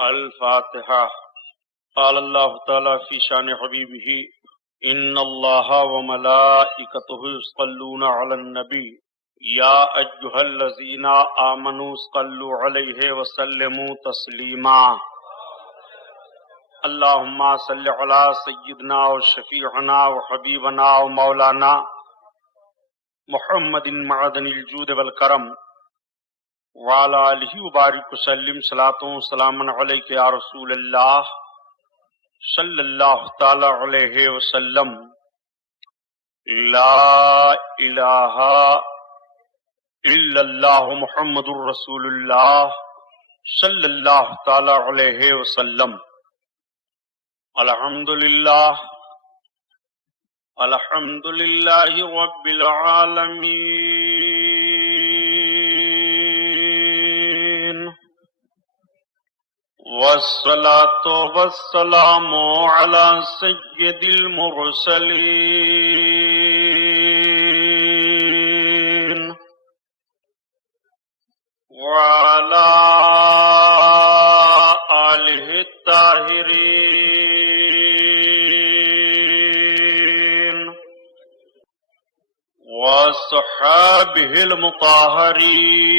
الفاتحة. قال الله تعالى في شان حبيبه: إن الله وملائكته يصلون على النبي يا أيها الذين آمنوا صلوا عليه وسلموا تسليما. اللهم صل على سيدنا وشفيعنا وحبيبنا ومولانا محمد معدن الجود والكرم وعلى آلہ وبارک وسلم. صلاۃ و سلام علیک یا رسول اللہ صلی اللہ تعالی علیہ وسلم. لا الہ الا اللہ محمد الرسول اللہ صلی اللہ تعالی علیہ وسلم. الحمدللہ الحمدللہ رب العالمین والصلاة والسلام على سید المرسلین وعلى آلہ الطاہرین وصحابہ المطہرین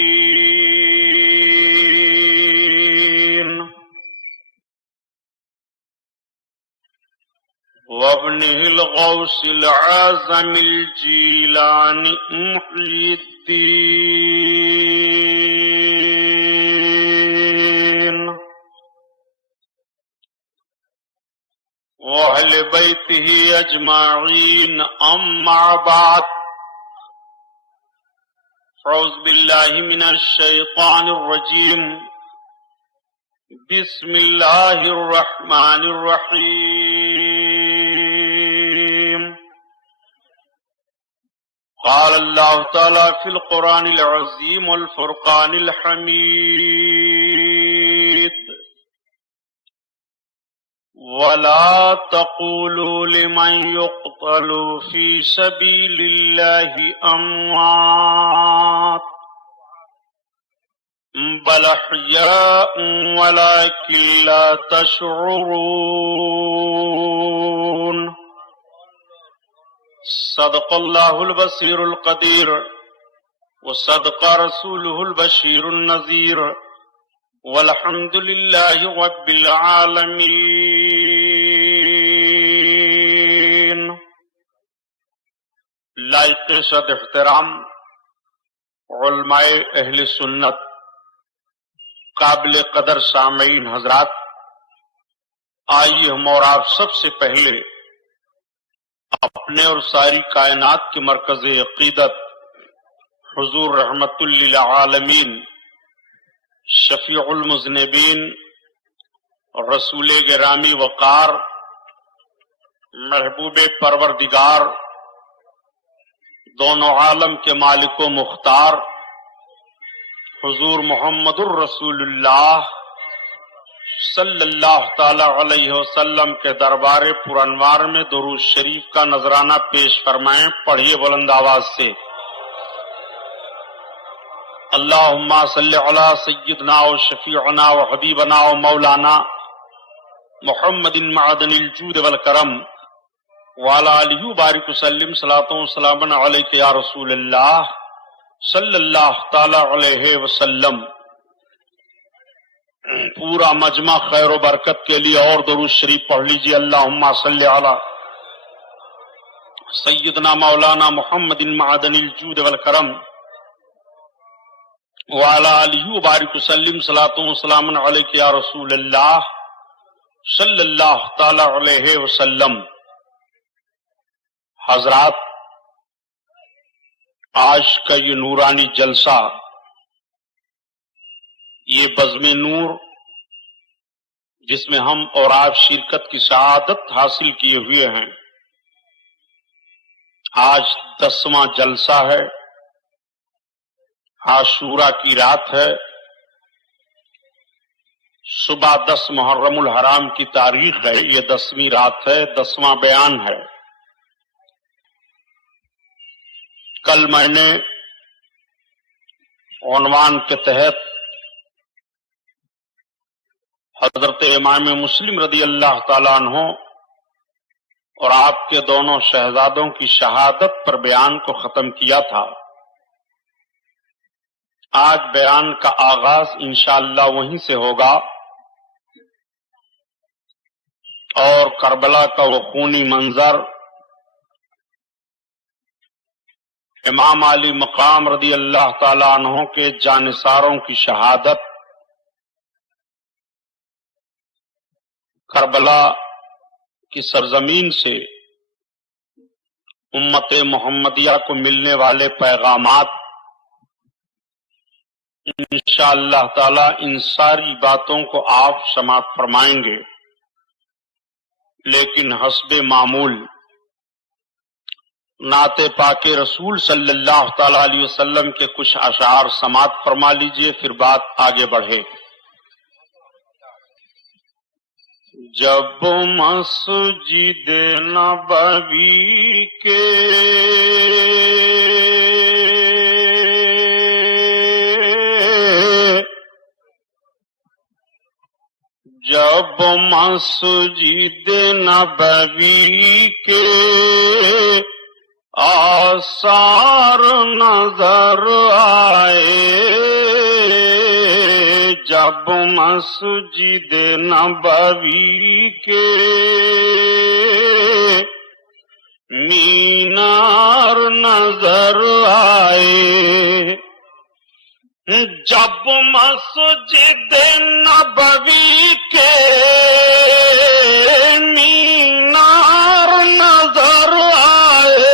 وابنه الغوث العظم الجيلاني محي الدين وأهل بيته أجمعين. أما بعد، أعوذ بالله من الشيطان الرجيم. بسم الله الرحمن الرحيم. قال الله تعالى في القرآن العظيم والفرقان الحميد: ولا تقولوا لمن يقتل في سبيل الله أموات بل احياء ولكن لا تشعرون. صدق الله البصير القدير وصدق رسوله البشير النذير والحمد لله رب العالمين. لائق صد احترام علماء اہل سنت، قابل قدر سامعین حضرات، آئیے ہم اور آپ سب سے پہلے اپنے اور ساری کائنات کے مرکز عقیدت حضور رحمت للعالمین، شفیع المذنبین، رسول گرامی وقار، محبوب پروردگار، دونوں عالم کے مالک و مختار حضور محمد الرسول اللہ صلی اللہ تعالی علیہ وسلم کے دربار پرانوار میں درود شریف کا نذرانہ پیش فرمائیں. پڑھیے بلند آواز سے: اللہم صلی علی سیدنا و شفیعنا و حبیبنا و مولانا محمد معدن الجود والکرم وعلی آلہ وبارک وسلم. صلاۃ و سلام علیک یا رسول اللہ صلی اللہ تعالی علیہ وسلم. پورا مجمع خیر و برکت کے لیے اور درود شریف پڑھ لیجیے. اللہم صلی علی سیدنا مولانا محمد معدن الجود والکرم وعلی آلہ وبارک وسلم. صلاۃ و سلام علیک یا رسول اللہ صلی اللہ تعالی علیہ وسلم. حضرات، آج کا یہ نورانی جلسہ، یہ بزم نور جس میں ہم اور آپ شرکت کی سعادت حاصل کیے ہوئے ہیں، آج 10واں جلسہ ہے. عاشورہ کی رات ہے. صبح 10 محرم الحرام کی تاریخ ہے. یہ 10ویں رات ہے، 10واں بیان ہے. کل میں نے عنوان کے تحت حضرت امام مسلم رضی اللہ تعالیٰ عنہ اور آپ کے دونوں شہزادوں کی شہادت پر بیان کو ختم کیا تھا۔ آج بیان کا آغاز انشاءاللہ وہیں سے ہوگا اور کربلا کا وہ خونی منظر، امام علی مقام رضی اللہ تعالیٰ عنہ کے جانثاروں کی شہادت، کربلا کی سرزمین سے امت محمدیہ کو ملنے والے پیغامات، انشاءاللہ تعالی ان ساری باتوں کو آپ سماعت فرمائیں گے، لیکن حسب معمول نعت پاک رسول صلی اللہ تعالی علیہ وسلم کے کچھ اشعار سماعت فرما لیجئے، پھر بات آگے بڑھے۔ جب مسجد نبوی کے جب مسجد نبوی کے آثار نظر آئے، جب مسجد نبوی کے مینار نظر آئے، جب مسجد نبوی کے مینار نظر آئے،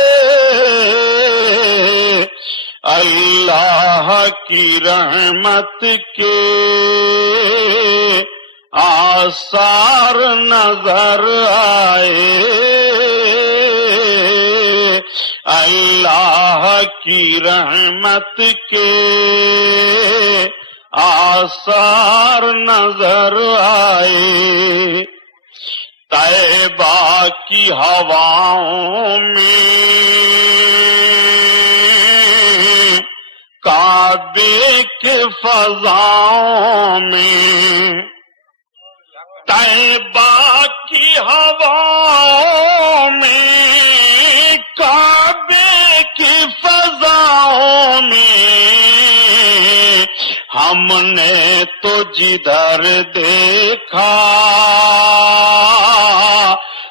اللہ کی رحمت کے آثار نظر آئے، اللہ کی رحمت کے آثار نظر آئے، طیبہ کی ہواؤں میں، کعبے کے فضاؤں میں، طیبہ کی ہواؤں میں، کعبے کی فضاؤں میں، ہم نے تو جدھر دیکھا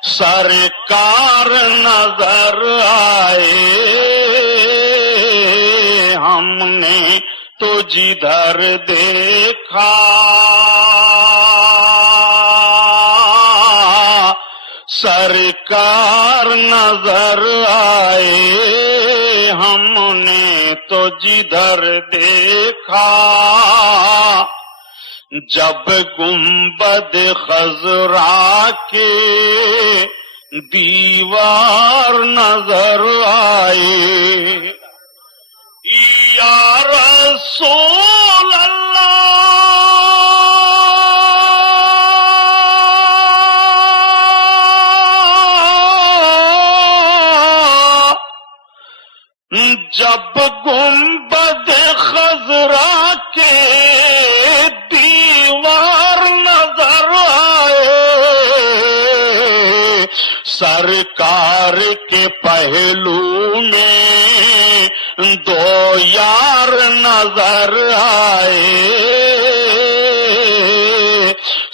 سرکار نظر آئے، ہم نے تو جدھر دیکھا سرکار نظر آئے، ہم نے تو جدھر دیکھا، جب گنبد خضرا کے دیوار نظر آئے، یا رسول اللہ جب گنبد خضرا کے دیوار نظر آئے، سرکار کے پہلو میں دو یار نظر آئے،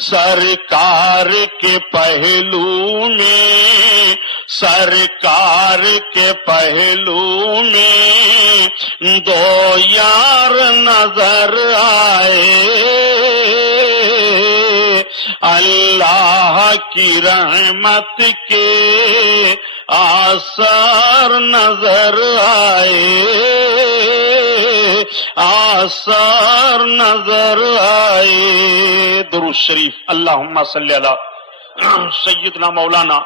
سرکار کے پہلو میں، سرکار کے پہلو میں دو یار نظر آئے، اللہ کی رحمت کے آثار نظر آئے، آثار نظر آئے۔ درود شریف۔ اللہم صلی علی سیدنا مولانا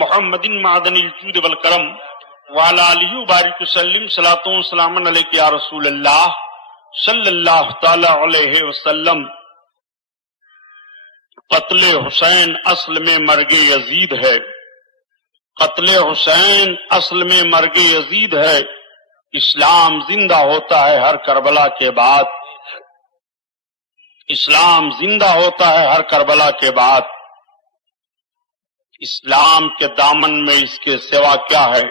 محمد معدن الجود والکرم وعلی آلہ وبارک وسلم، صلاۃ و سلام علیک یا رسول اللہ صلی اللہ تعالی علیہ وسلم۔ قتل حسین اصل میں مرگ یزید ہے، قتل حسین اصل میں مرگ یزید ہے۔ اسلام زندہ ہوتا ہے ہر کربلا کے بعد، اسلام زندہ ہوتا ہے ہر کربلا کے بعد. اسلام کے دامن میں اس کے سوا کیا ہے؟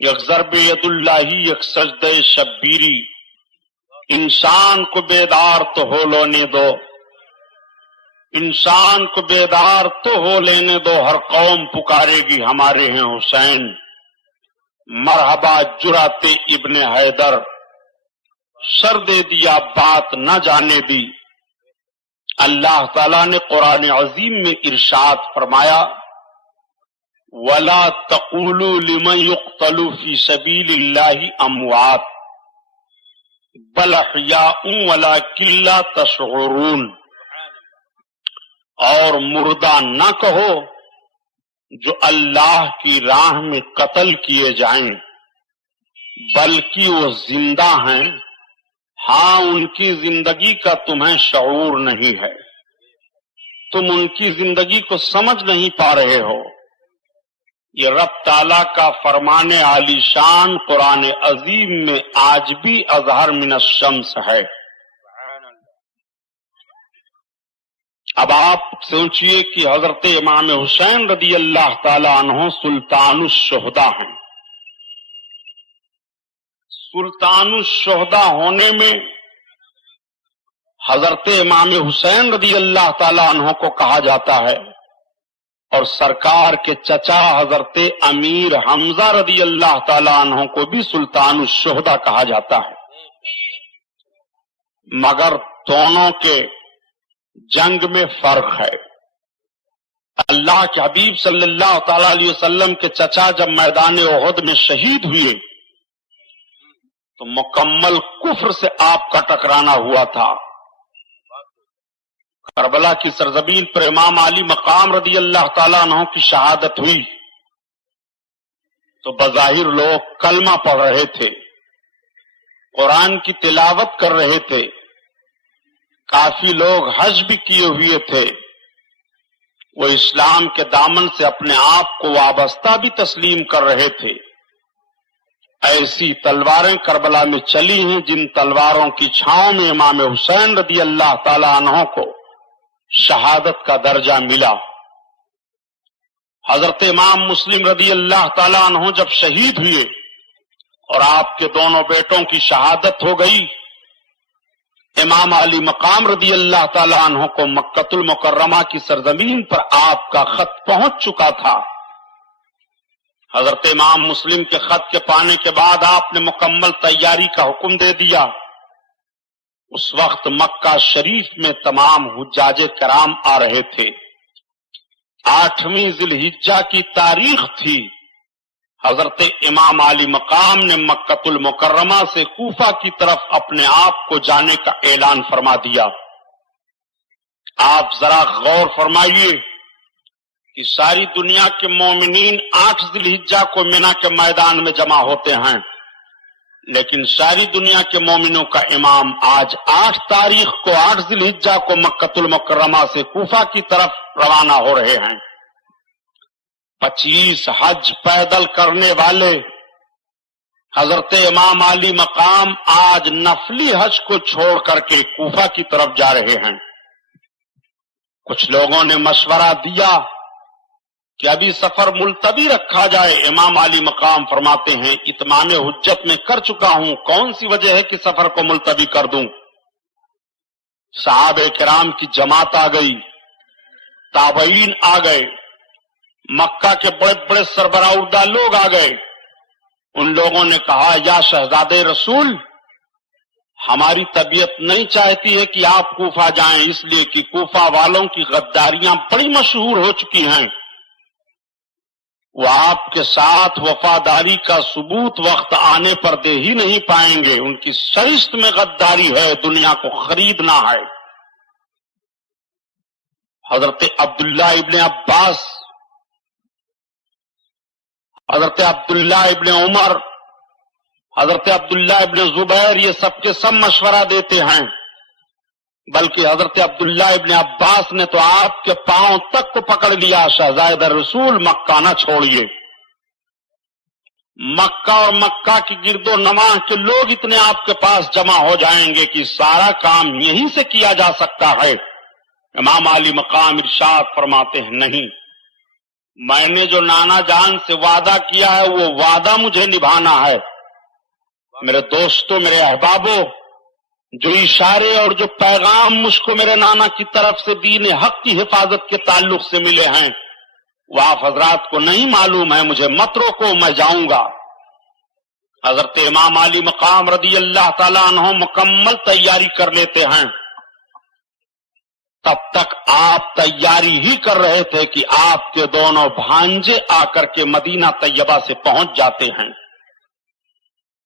یک ضرب ید اللہ، یک سجدہ شبیری. انسان کو بیدار تو ہو لینے دو، انسان کو بیدار تو ہو لینے دو. ہر قوم پکارے گی ہمارے ہیں حسین. مرحبا جرات ابن حیدر، سر دے دیا بات نہ جانے دی. اللہ تعالیٰ نے قرآن عظیم میں ارشاد فرمایا وَلَا تَقُولُوا لِمَنْ يُقْتَلُ فِي سَبِيلِ اللَّهِ أَمْوَاتٌ بَلْ أَحْيَاءٌ وَلَكِنْ لَا تَشْعُرُونَ. اور مردہ نہ کہو جو اللہ کی راہ میں قتل کیے جائیں، بلکہ وہ زندہ ہیں، ہاں ان کی زندگی کا تمہیں شعور نہیں ہے، تم ان کی زندگی کو سمجھ نہیں پا رہے ہو. یہ رب تعالیٰ کا فرمان عالی شان قرآن عظیم میں آج بھی اظہر من الشمس ہے. اب آپ سوچئے کہ حضرت امام حسین رضی اللہ تعالی عنہ سلطان الشہداء ہیں. سلطان الشہداء ہونے میں حضرت امام حسین رضی اللہ تعالی عنہ کو کہا جاتا ہے، اور سرکار کے چچا حضرت امیر حمزہ رضی اللہ تعالی عنہ کو بھی سلطان الشہداء کہا جاتا ہے. مگر دونوں کے جنگ میں فرق ہے. اللہ کے حبیب صلی اللہ تعالی علیہ وسلم کے چچا جب میدان احد میں شہید ہوئے تو مکمل کفر سے آپ کا ٹکرانا ہوا تھا. کربلا کی سرزمین پر امام علی مقام رضی اللہ تعالیٰ عنہ کی شہادت ہوئی تو بظاہر لوگ کلمہ پڑھ رہے تھے، قرآن کی تلاوت کر رہے تھے، کافی لوگ حج بھی کیے ہوئے تھے. وہ اسلام کے دامن سے اپنے آپ کو وابستہ بھی تسلیم کر رہے تھے. ایسی تلواریں کربلا میں چلی ہیں جن تلواروں کی چھاؤں میں امام حسین رضی اللہ تعالی عنہ کو شہادت کا درجہ ملا. حضرت امام مسلم رضی اللہ تعالی عنہ جب شہید ہوئے اور آپ کے دونوں بیٹوں کی شہادت ہو گئی، امام علی مقام رضی اللہ تعالی عنہ کو مکۃ المکرمہ کی سرزمین پر آپ کا خط پہنچ چکا تھا. حضرت امام مسلم کے خط کے پانے کے بعد آپ نے مکمل تیاری کا حکم دے دیا. اس وقت مکہ شریف میں تمام حجاج کرام آ رہے تھے. 8ویں ذی الحجہ کی تاریخ تھی. حضرت امام علی مقام نے مکۃ المکرمہ سے کوفہ کی طرف اپنے آپ کو جانے کا اعلان فرما دیا. آپ ذرا غور فرمائیے کہ ساری دنیا کے مومنین 8 ذی الحجہ کو مینا کے میدان میں جمع ہوتے ہیں، لیکن ساری دنیا کے مومنوں کا امام آج 8 تاریخ کو 8 ذی الحجہ کو مکۃ المکرمہ سے کوفہ کی طرف روانہ ہو رہے ہیں. 25 حج پیدل کرنے والے حضرت امام علی مقام آج نفلی حج کو چھوڑ کر کے کوفہ کی طرف جا رہے ہیں. کچھ لوگوں نے مشورہ دیا کہ ابھی سفر ملتوی رکھا جائے. امام علی مقام فرماتے ہیں اتمام حجت میں کر چکا ہوں، کون سی وجہ ہے کہ سفر کو ملتوی کر دوں. صحابہ کرام کی جماعت آ گئی، تابعین آ گئے، مکہ کے بڑے بڑے سربراہ لوگ آ گئے. ان لوگوں نے کہا یا شہزادے رسول، ہماری طبیعت نہیں چاہتی ہے کہ آپ کوفہ جائیں، اس لیے کہ کوفہ والوں کی غداریاں بڑی مشہور ہو چکی ہیں. وہ آپ کے ساتھ وفاداری کا ثبوت وقت آنے پر دے ہی نہیں پائیں گے. ان کی سرشت میں غداری ہے، دنیا کو خریدنا ہے. حضرت عبداللہ ابن عباس، حضرت عبداللہ ابن عمر، حضرت عبداللہ ابن زبیر یہ سب کے سب مشورہ دیتے ہیں. بلکہ حضرت عبداللہ ابن عباس نے تو آپ کے پاؤں تک کو پکڑ لیا، شہزادہ رسول مکہ نہ چھوڑیے. مکہ اور مکہ کی گرد و نواح کے لوگ اتنے آپ کے پاس جمع ہو جائیں گے کہ سارا کام یہیں سے کیا جا سکتا ہے۔ امام علی مقام ارشاد فرماتے ہیں نہیں، میں نے جو نانا جان سے وعدہ کیا ہے وہ وعدہ مجھے نبھانا ہے۔ میرے دوستوں، میرے احبابوں، جو اشارے اور جو پیغام مجھ کو میرے نانا کی طرف سے دین حق کی حفاظت کے تعلق سے ملے ہیں وہ آپ حضرات کو نہیں معلوم ہے، مجھے مت روکو، میں جاؤں گا۔ حضرت امام علی مقام رضی اللہ تعالیٰ عنہ مکمل تیاری کر لیتے ہیں۔ تب تک آپ تیاری ہی کر رہے تھے کہ آپ کے دونوں بھانجے آ کر کے مدینہ طیبہ سے پہنچ جاتے ہیں۔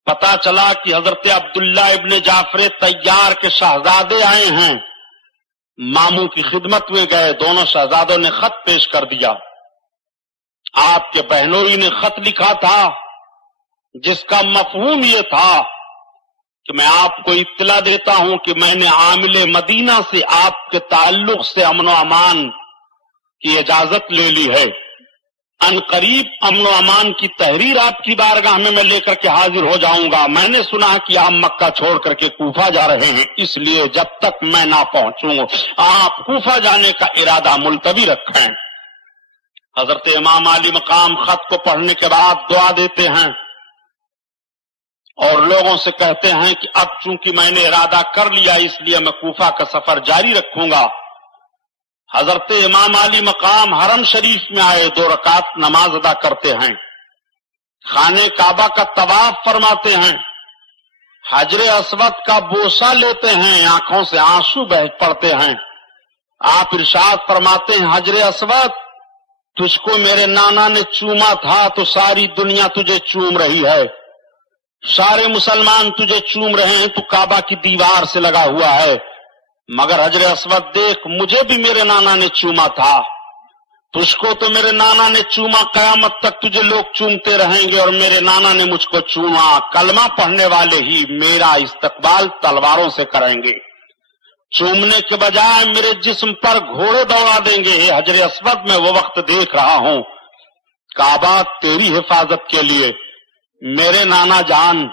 پتا چلا کہ حضرت عبداللہ ابن جعفر طیار کے شہزادے آئے ہیں، ماموں کی خدمت میں گئے، دونوں شہزادوں نے خط پیش کر دیا۔ آپ کے بہنوئی نے خط لکھا تھا جس کا مفہوم یہ تھا کہ میں آپ کو اطلاع دیتا ہوں کہ میں نے عامل مدینہ سے آپ کے تعلق سے امن و امان کی اجازت لے لی ہے، ان قریب امن و امان کی تحریر آپ کی بارگاہ میں لے کر کے حاضر ہو جاؤں گا۔ میں نے سنا کہ آپ مکہ چھوڑ کر کے کوفہ جا رہے ہیں، اس لیے جب تک میں نہ پہنچوں آپ کوفہ جانے کا ارادہ ملتوی رکھیں۔ حضرت امام علی مقام خط کو پڑھنے کے بعد دعا دیتے ہیں اور لوگوں سے کہتے ہیں کہ اب چونکہ میں نے ارادہ کر لیا اس لیے میں کوفہ کا سفر جاری رکھوں گا۔ حضرت امام علی مقام حرم شریف میں آئے، 2 رکعت نماز ادا کرتے ہیں، خانہ کعبہ کا طواف فرماتے ہیں، حجر اسود کا بوسہ لیتے ہیں، آنکھوں سے آنسو بہ پڑتے ہیں۔ آپ ارشاد فرماتے ہیں حجر اسود تجھ کو میرے نانا نے چوما تھا تو ساری دنیا تجھے چوم رہی ہے، سارے مسلمان تجھے چوم رہے ہیں، تو کعبہ کی دیوار سے لگا ہوا ہے، مگر حجر اسود دیکھ مجھے بھی میرے نانا نے چوما تھا، تجھ کو تو میرے نانا نے چوما، قیامت تک تجھے لوگ چومتے رہیں گے، اور میرے نانا نے مجھ کو چوما، کلمہ پڑھنے والے ہی میرا استقبال تلواروں سے کریں گے، چومنے کے بجائے میرے جسم پر گھوڑے دوڑا دیں گے۔ حجر اسود میں وہ وقت دیکھ رہا ہوں، کعبہ تیری حفاظت کے لیے میرے نانا جان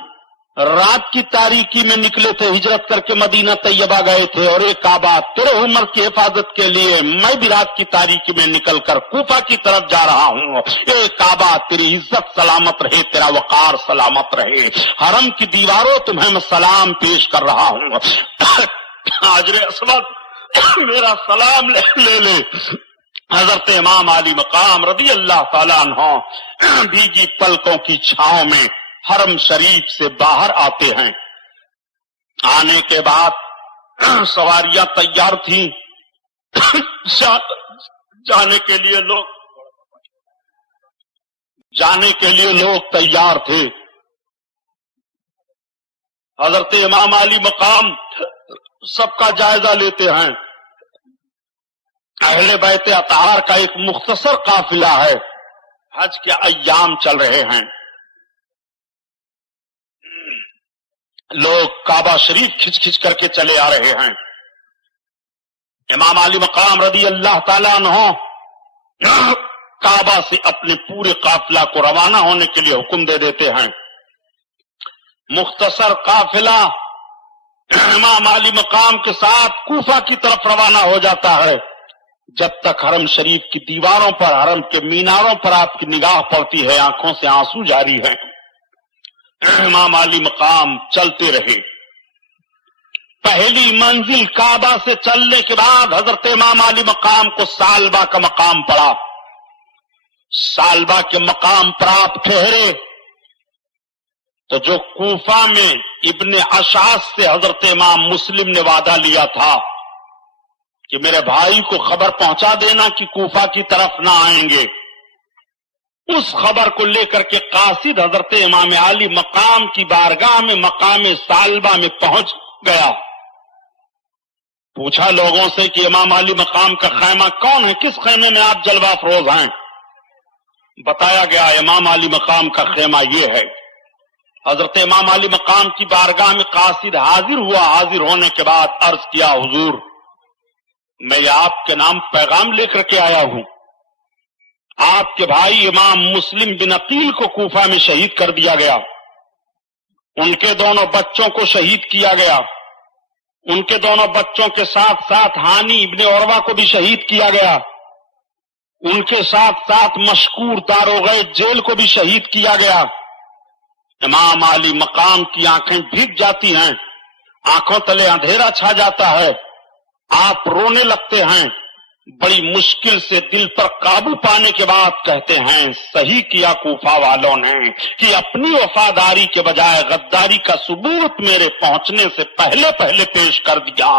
رات کی تاریکی میں نکلے تھے، ہجرت کر کے مدینہ طیبہ گئے تھے، اور ایک کعبہ تیرے عمر کی حفاظت کے لیے میں بھی رات کی تاریکی میں نکل کر کوفہ کی طرف جا رہا ہوں۔ اے کعبہ تیری عزت سلامت رہے، تیرا وقار سلامت رہے، حرم کی دیواروں تمہیں میں سلام پیش کر رہا ہوں۔ حجر اسود میرا سلام لے لے۔ حضرت امام علی مقام رضی اللہ تعالیٰ عنہ بھیگی پلکوں کی چھاؤں میں حرم شریف سے باہر آتے ہیں۔ آنے کے بعد سواریاں تیار تھیں، جانے کے لیے لوگ تیار تھے۔ حضرت امام علی مقام سب کا جائزہ لیتے ہیں۔ اہل بیت اطہار کا ایک مختصر قافلہ ہے، حج کے ایام چل رہے ہیں، لوگ کعبہ شریف کھچ کھچ کر کے چلے آ رہے ہیں۔ امام علی مقام رضی اللہ تعالیٰ عنہ کعبہ سے اپنے پورے قافلہ کو روانہ ہونے کے لیے حکم دے دیتے ہیں۔ مختصر قافلہ امام علی مقام کے ساتھ کوفہ کی طرف روانہ ہو جاتا ہے۔ جب تک حرم شریف کی دیواروں پر، حرم کے میناروں پر آپ کی نگاہ پڑتی ہے، آنکھوں سے آنسو جاری ہیں۔ امام علی مقام چلتے رہے۔ پہلی منزل کعبہ سے چلنے کے بعد حضرت امام علی مقام کو سالبہ کا مقام پڑا۔ سالبہ کے مقام پر آپ ٹھہرے تو جو کوفہ میں ابن اشعث سے حضرت امام مسلم نے وعدہ لیا تھا کہ میرے بھائی کو خبر پہنچا دینا کہ کوفہ کی طرف نہ آئیں گے، اس خبر کو لے کر کے قاصد حضرت امام علی مقام کی بارگاہ میں مقام سالبہ میں پہنچ گیا۔ پوچھا لوگوں سے کہ امام علی مقام کا خیمہ کون ہے، کس خیمے میں آپ جلوہ افروز ہیں؟ بتایا گیا امام علی مقام کا خیمہ یہ ہے۔ حضرت امام علی مقام کی بارگاہ میں قاصد حاضر ہوا، حاضر ہونے کے بعد عرض کیا حضور میں آپ کے نام پیغام لے کر کے آیا ہوں۔ آپ کے بھائی امام مسلم بن عقیل کو کوفہ میں شہید کر دیا گیا، ان کے دونوں بچوں کو شہید کیا گیا، ان کے دونوں بچوں کے ساتھ ساتھ ہانی ابن عروہ کو بھی شہید کیا گیا، ان کے ساتھ ساتھ مشکور داروغہ جیل کو بھی شہید کیا گیا۔ امام علی مقام کی آنکھیں بھیگ جاتی ہیں، آنکھوں تلے اندھیرا چھا جاتا ہے، آپ رونے لگتے ہیں، بڑی مشکل سے دل پر قابو پانے کے بعد کہتے ہیں صحیح کیا کوفہ والوں نے کہ اپنی وفاداری کے بجائے غداری کا ثبوت میرے پہنچنے سے پہلے پہلے پیش کر دیا۔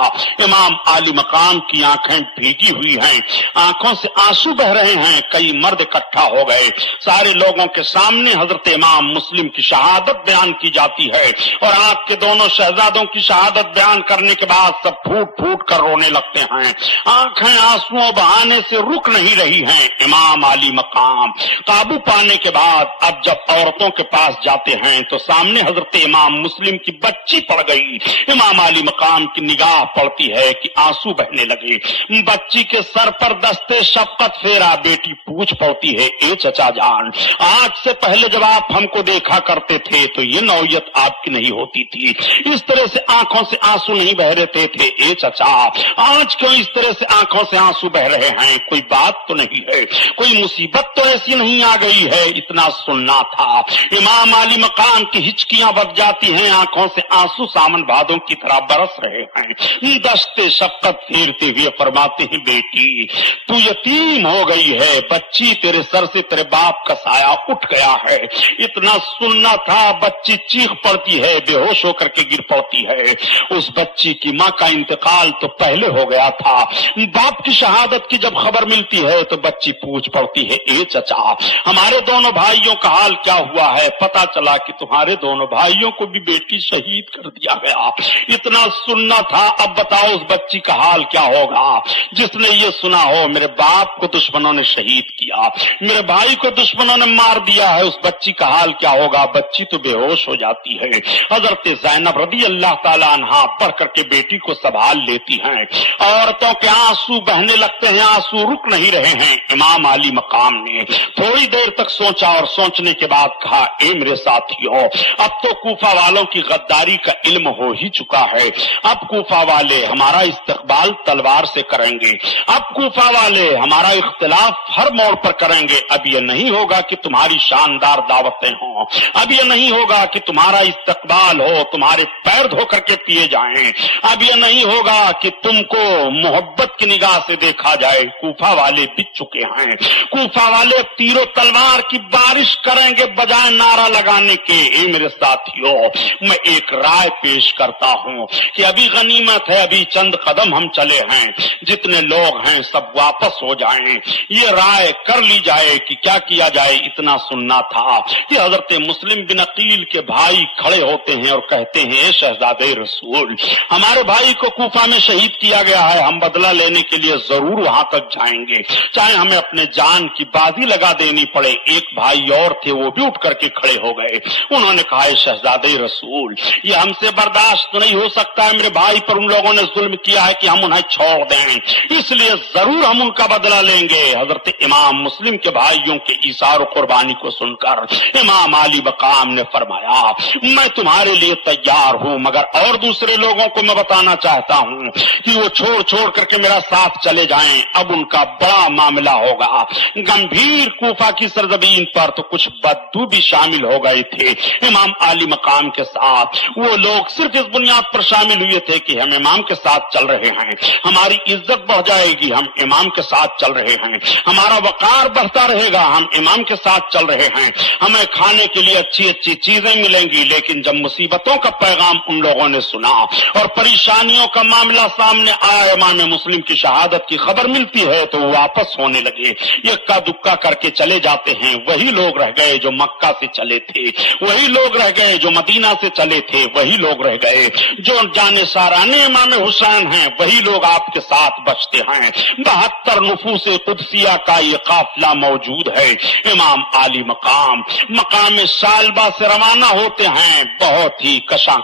امام علی مقام کی آنکھیں بھیگی ہوئی ہیں، آنکھوں سے آنسو بہ رہے ہیں، کئی مرد اکٹھا ہو گئے، سارے لوگوں کے سامنے حضرت امام مسلم کی شہادت بیان کی جاتی ہے، اور آپ کے دونوں شہزادوں کی شہادت بیان کرنے کے بعد سب پھوٹ پھوٹ کر رونے لگتے ہیں، آنکھیں آنسو بہانے سے رک نہیں رہی ہیں۔ امام علی مقام قابو پانے کے بعد اب جب عورتوں کے پاس جاتے ہیں تو سامنے حضرت امام مسلم کی بچی پڑ گئی، امام علی مقام کی نگاہ پڑتی ہے کہ آنسو بہنے لگے، بچی کے سر پر دستے شفقت پھیرا، بیٹی پوچھ پڑتی ہے اے چچا جان، آج سے پہلے جب آپ ہم کو دیکھا کرتے تھے تو یہ نوعیت آپ کی نہیں ہوتی تھی، اس طرح سے آنکھوں سے آنسو نہیں بہ رہے تھے، اے چچا آج کیوں اس طرح سے آنکھوں سے آنسو بہ رہے ہیں؟ کوئی بات تو نہیں ہے، کوئی مصیبت تو ایسی نہیں آ گئی ہے؟ اتنا سننا تھا۔ امام علی مقام کی ہچکیاں بگ جاتی ہیں، آنکھوں سے آنسو سامن بھادوں کی طرح برس رہے ہیں، دستے شفقت پھیرتے ہوئے فرماتے ہیں بیٹی تو یتیم ہو گئی ہے، بچی تیرے سر سے تیرے باپ کا سایہ اٹھ گیا ہے۔ اتنا سننا تھا، بچی چیخ پڑتی ہے، بے ہوش ہو کر کے گر پڑتی ہے۔ اس بچی کی ماں کا انتقال تو پہلے ہو گیا تھا، باپ کی شہادت کی جب خبر ملتی ہے تو بچی پوچھ پڑتی ہے اے چچا ہمارے دونوں بھائیوں کا حال کیا ہوا ہے؟ پتا چلا کہ تمہارے دونوں بھائیوں کو بھی بیٹی شہید کر دیا گیا۔ اتنا سننا تھا، اب بتاؤ اس بچی کا حال کیا ہوگا جس نے یہ سنا ہو میرے باپ کو دشمنوں نے شہید کیا، میرے بھائی کو دشمنوں نے مار دیا ہے، اس بچی کا حال کیا ہوگا؟ بچی تو بے ہوش ہو جاتی ہے۔ حضرت زینب رضی اللہ تعالی عنہا پڑھ کر کے بیٹی کو سنبھال لیتی ہیں، عورتوں کے آنسو بہنے لگتے ہیں، آنسو رک نہیں رہے ہیں۔ امام علی مقام نے تھوڑی دیر تک سوچا اور سوچنے کے بعد کہا اے میرے ساتھیو، اب تو کوفہ والوں کی غداری کا علم ہو ہی چکا ہے، اب کوفہ والے ہمارا استقبال تلوار سے کریں گے، اب کوفہ والے ہمارا اختلاف ہر موڑ پر کریں گے، اب یہ نہیں ہوگا کہ تمہاری شاندار دعوتیں ہوں، اب یہ نہیں ہوگا کہ تمہارا استقبال ہو، تمہارے پیر دھو کر کے پیے جائیں، اب یہ نہیں ہوگا کہ تم کو محبت کی نگاہ سے دیکھا جائے۔ کوفہ والے بچ چکے ہیں، کوفہ والے تیر و تلوار کی بارش کریں گے بجائے نعرہ لگانے کے۔ اے میرے ساتھیو، میں ایک رائے پیش کرتا ہوں کہ ابھی غنیمت ہے، ابھی چند قدم ہم چلے ہیں، جتنے لوگ ہیں سب واپس ہو جائیں، یہ رائے کر لی جائے کہ کیا کیا جائے۔ اتنا سننا تھا کہ حضرت مسلم بن عقیل کے بھائی کھڑے ہوتے ہیں اور کہتے ہیں اے شہزادے رسول، ہمارے بھائی کو کوفہ میں شہید کیا گیا ہے، ہم بدلہ لینے کے لیے ضرور وہاں تک جائیں گے، چاہے ہمیں اپنے جان کی بازی لگا دینی پڑے۔ ایک بھائی اور تھے، وہ بھی اٹھ کر کے کھڑے ہو گئے، انہوں نے کہا اے شہزادے رسول، یہ ہم سے برداشت نہیں ہو سکتا ہے، میرے بھائی پر ان لوگوں نے ظلم کیا ہے کہ ہم انہیں چھوڑ دیں، اس لیے ضرور ہم ان کا بدلہ لیں گے۔ حضرت امام مسلم کے بھائیوں کے ایثار و قربانی کو سن کر امام علی مقام نے فرمایا میں تمہارے لیے تیار ہوں، مگر اور دوسرے لوگوں کو میں بتانا چاہتا ہوں کہ وہ چھوڑ کر کے میرا ساتھ چلے جائیں، اب ان کا بڑا معاملہ ہوگا۔ گمبھیر کوفہ کی سرزمین پر تو کچھ بدو بھی شامل ہو گئے تھے امام علی مقام کے ساتھ، وہ لوگ صرف اس بنیاد پر شامل ہوئے تھے کہ ہم امام کے ساتھ چل رہے ہیں، ہماری عزت بڑھ جائے گی، ہم امام کے ساتھ چل رہے ہیں، ہمارا وقار بڑھتا رہے گا، ہم امام کے ساتھ چل رہے ہیں، ہمیں کھانے کے لیے اچھی اچھی چیزیں ملیں گی۔ لیکن جب مصیبتوں کا پیغام ان لوگوں نے سنا اور پریشانیوں کا معاملہ سامنے آیا، امام مسلم کی شہادت کی خبر ملتی ہے تو وہ واپس ہونے لگے، یکا دکا کر کے چلے جاتے ہیں، وہی لوگ رہ گئے جو مکہ سے چلے تھے، وہی لوگ رہ گئے جو مدینہ سے چلے تھے، وہی لوگ رہ گئے جو جانے سارانے امام حسین ہیں، وہی لوگ آپ کے ساتھ بچتے ہیں۔ 72 نفوس قدسیہ کا یہ قافلہ موجود ہے۔ امام علی مقام سالبہ سے روانہ ہوتے ہیں، بہت ہی کشاں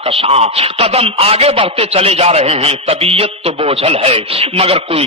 قدم آگے بڑھتے چلے جا رہے ہیں، طبیعت تو بوجھل ہے مگر کوئی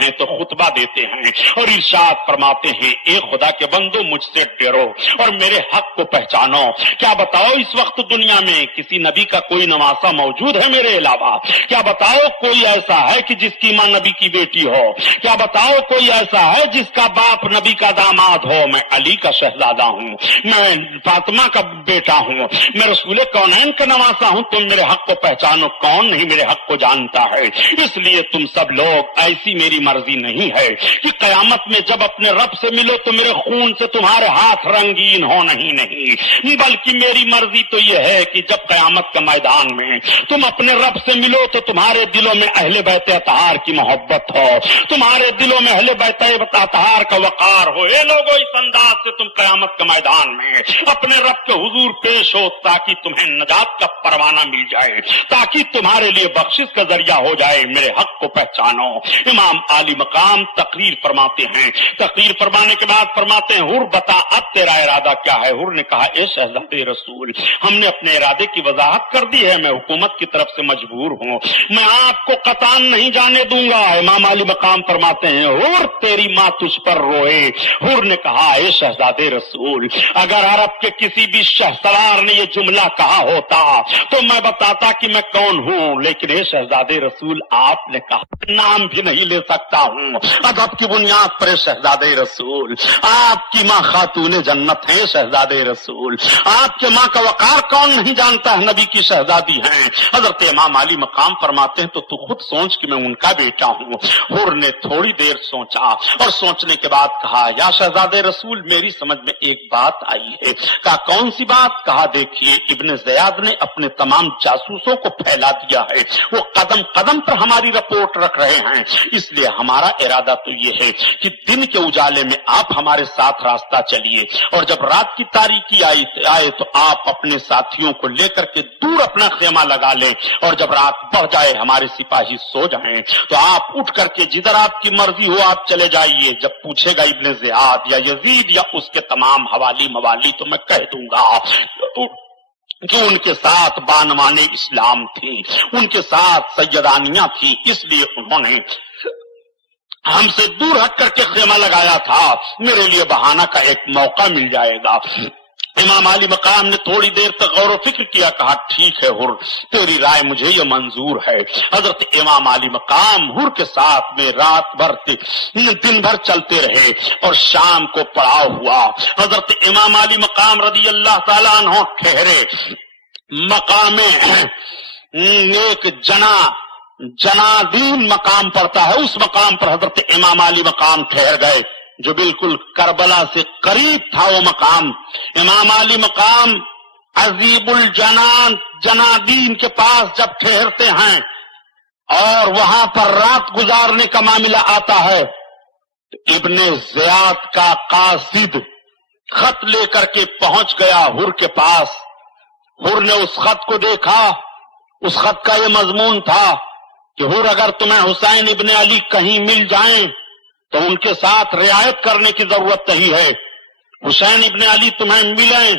ہیں تو خطبہ دیتے ہیں اور ارشاد فرماتے ہیں اے خدا کے بندو مجھ سے ڈرو اور میرے حق کو پہچانو۔ کیا بتاؤ اس وقت دنیا میں کسی نبی کا کوئی نواسا موجود ہے میرے علاوہ؟ کیا بتاؤ کوئی ایسا ہے کہ جس کی ماں نبی کی بیٹی ہو؟ کیا بتاؤ کوئی ایسا ہے جس کا باپ نبی کا داماد ہو؟ میں علی کا شہزادہ ہوں، میں فاطمہ کا بیٹا ہوں، میں رسول کونین کا نواسا ہوں۔ تم میرے حق کو پہچانو۔ کون نہیں میرے حق کو جانتا ہے؟ اس لیے تم سب لوگ، ایسی میری مرضی نہیں ہے کہ قیامت میں جب اپنے رب سے ملو تو میرے خون سے تمہارے ہاتھ رنگین ہو، نہیں، بلکہ میری مرضی تو یہ ہے کہ جب قیامت کے میدان میں تم اپنے رب سے ملو تو تمہارے دلوں میں اہل بیت اطہار کی محبت ہو، تمہارے دلوں میں اہل بیت اطہار کا وقار ہو۔ اے لوگو، اس انداز سے تم قیامت کے میدان میں اپنے رب کے حضور پیش ہو تاکہ تمہیں نجات کا پروانہ مل جائے، تاکہ تمہارے لیے بخشش کا ذریعہ ہو جائے۔ میرے حق کو پہچانو۔ امام عالی مقام تقریر فرماتے ہیں، تقریر فرمانے کے بعد فرماتے ہیں حر بتا اب تیرا ارادہ کیا ہے؟ حر نے کہا اے شہزادے رسول، ہم نے اپنے ارادے کی وضاحت کر دی ہے، میں حکومت کی طرف سے مجبور ہوں، میں آپ کو قطعاً نہیں جانے دوں گا۔ امام علی مقام فرماتے ہیں حر تیری ماں تجھ پر روئے۔ حر نے کہا اے شہزادے رسول، اگر عرب کے کسی بھی شہسوار نے یہ جملہ کہا ہوتا تو میں بتاتا کہ میں کون ہوں، لیکن اے شہزادے رسول آپ نے کہا نام بھی نہیں لے سکتا ہوں ادب کی بنیاد پر۔ شہزادے رسول، آپ کی ماں خاتون جنت ہے۔ شہزادے رسول، آپ کے ماں کا وقار کون نہیں جانتا ہے؟ نبی کی شہزادی ہیں۔ حضرت امام علی مقام فرماتے ہیں تو خود سوچ کہ میں ان کا بیٹا ہوں۔ حر نے تھوڑی دیر سوچا اور سوچنے کے بعد کہا یا شہزادے رسول، میری سمجھ میں ایک بات آئی ہے۔ کہا کون سی بات؟ کہا دیکھیے ابن زیاد نے اپنے تمام جاسوسوں کو پھیلا دیا ہے، وہ قدم قدم پر ہماری رپورٹ رکھ رہے ہیں، اس لیے ہمارا ارادہ تو یہ ہے کہ دن کے اجالے میں آپ ہمارے ساتھ راستہ چلیے اور جب رات کی تاریکی آئے تو آپ اپنے ساتھیوں کو لے کر کے دور اپنا خیمہ لگا لیں اور جب رات بڑھ جائے ہمارے سپاہی سو جائیں تو آپ اٹھ کر کے جدھر آپ کی مرضی ہو آپ چلے جائیے۔ جب پوچھے گا ابن زیاد یا یزید یا اس کے تمام حوالی موالی تو میں کہہ دوں گا کہ ان کے ساتھ بانوان اسلام تھی، ان کے ساتھ سیدانیاں تھی، اس لیے انہوں نے ہم سے دور ہٹ کر کے خیمہ لگایا تھا، میرے لیے بہانہ کا ایک موقع مل جائے گا۔ امام علی مقام نے تھوڑی دیر تک غور و فکر کیا، کہا ٹھیک ہے حر، تیری رائے مجھے یہ منظور ہے۔ حضرت امام علی مقام حر کے ساتھ میں رات بھر دن بھر چلتے رہے اور شام کو پڑاؤ ہوا۔ حضرت امام علی مقام رضی اللہ تعالیٰ عنہ ٹھہرے، مقام ایک جنادین مقام پڑتا ہے، اس مقام پر حضرت امام علی مقام ٹھہر گئے جو بالکل کربلا سے قریب تھا وہ مقام۔ امام علی مقام عزیب الجنان جنادین کے پاس جب ٹھہرتے ہیں اور وہاں پر رات گزارنے کا معاملہ آتا ہے تو ابن زیاد کا قاصد خط لے کر کے پہنچ گیا حر کے پاس۔ حر نے اس خط کو دیکھا، اس خط کا یہ مضمون تھا کہ حر اگر تمہیں حسین ابن علی کہیں مل جائیں تو ان کے ساتھ رعایت کرنے کی ضرورت نہیں ہے، حسین ابن علی تمہیں ملیں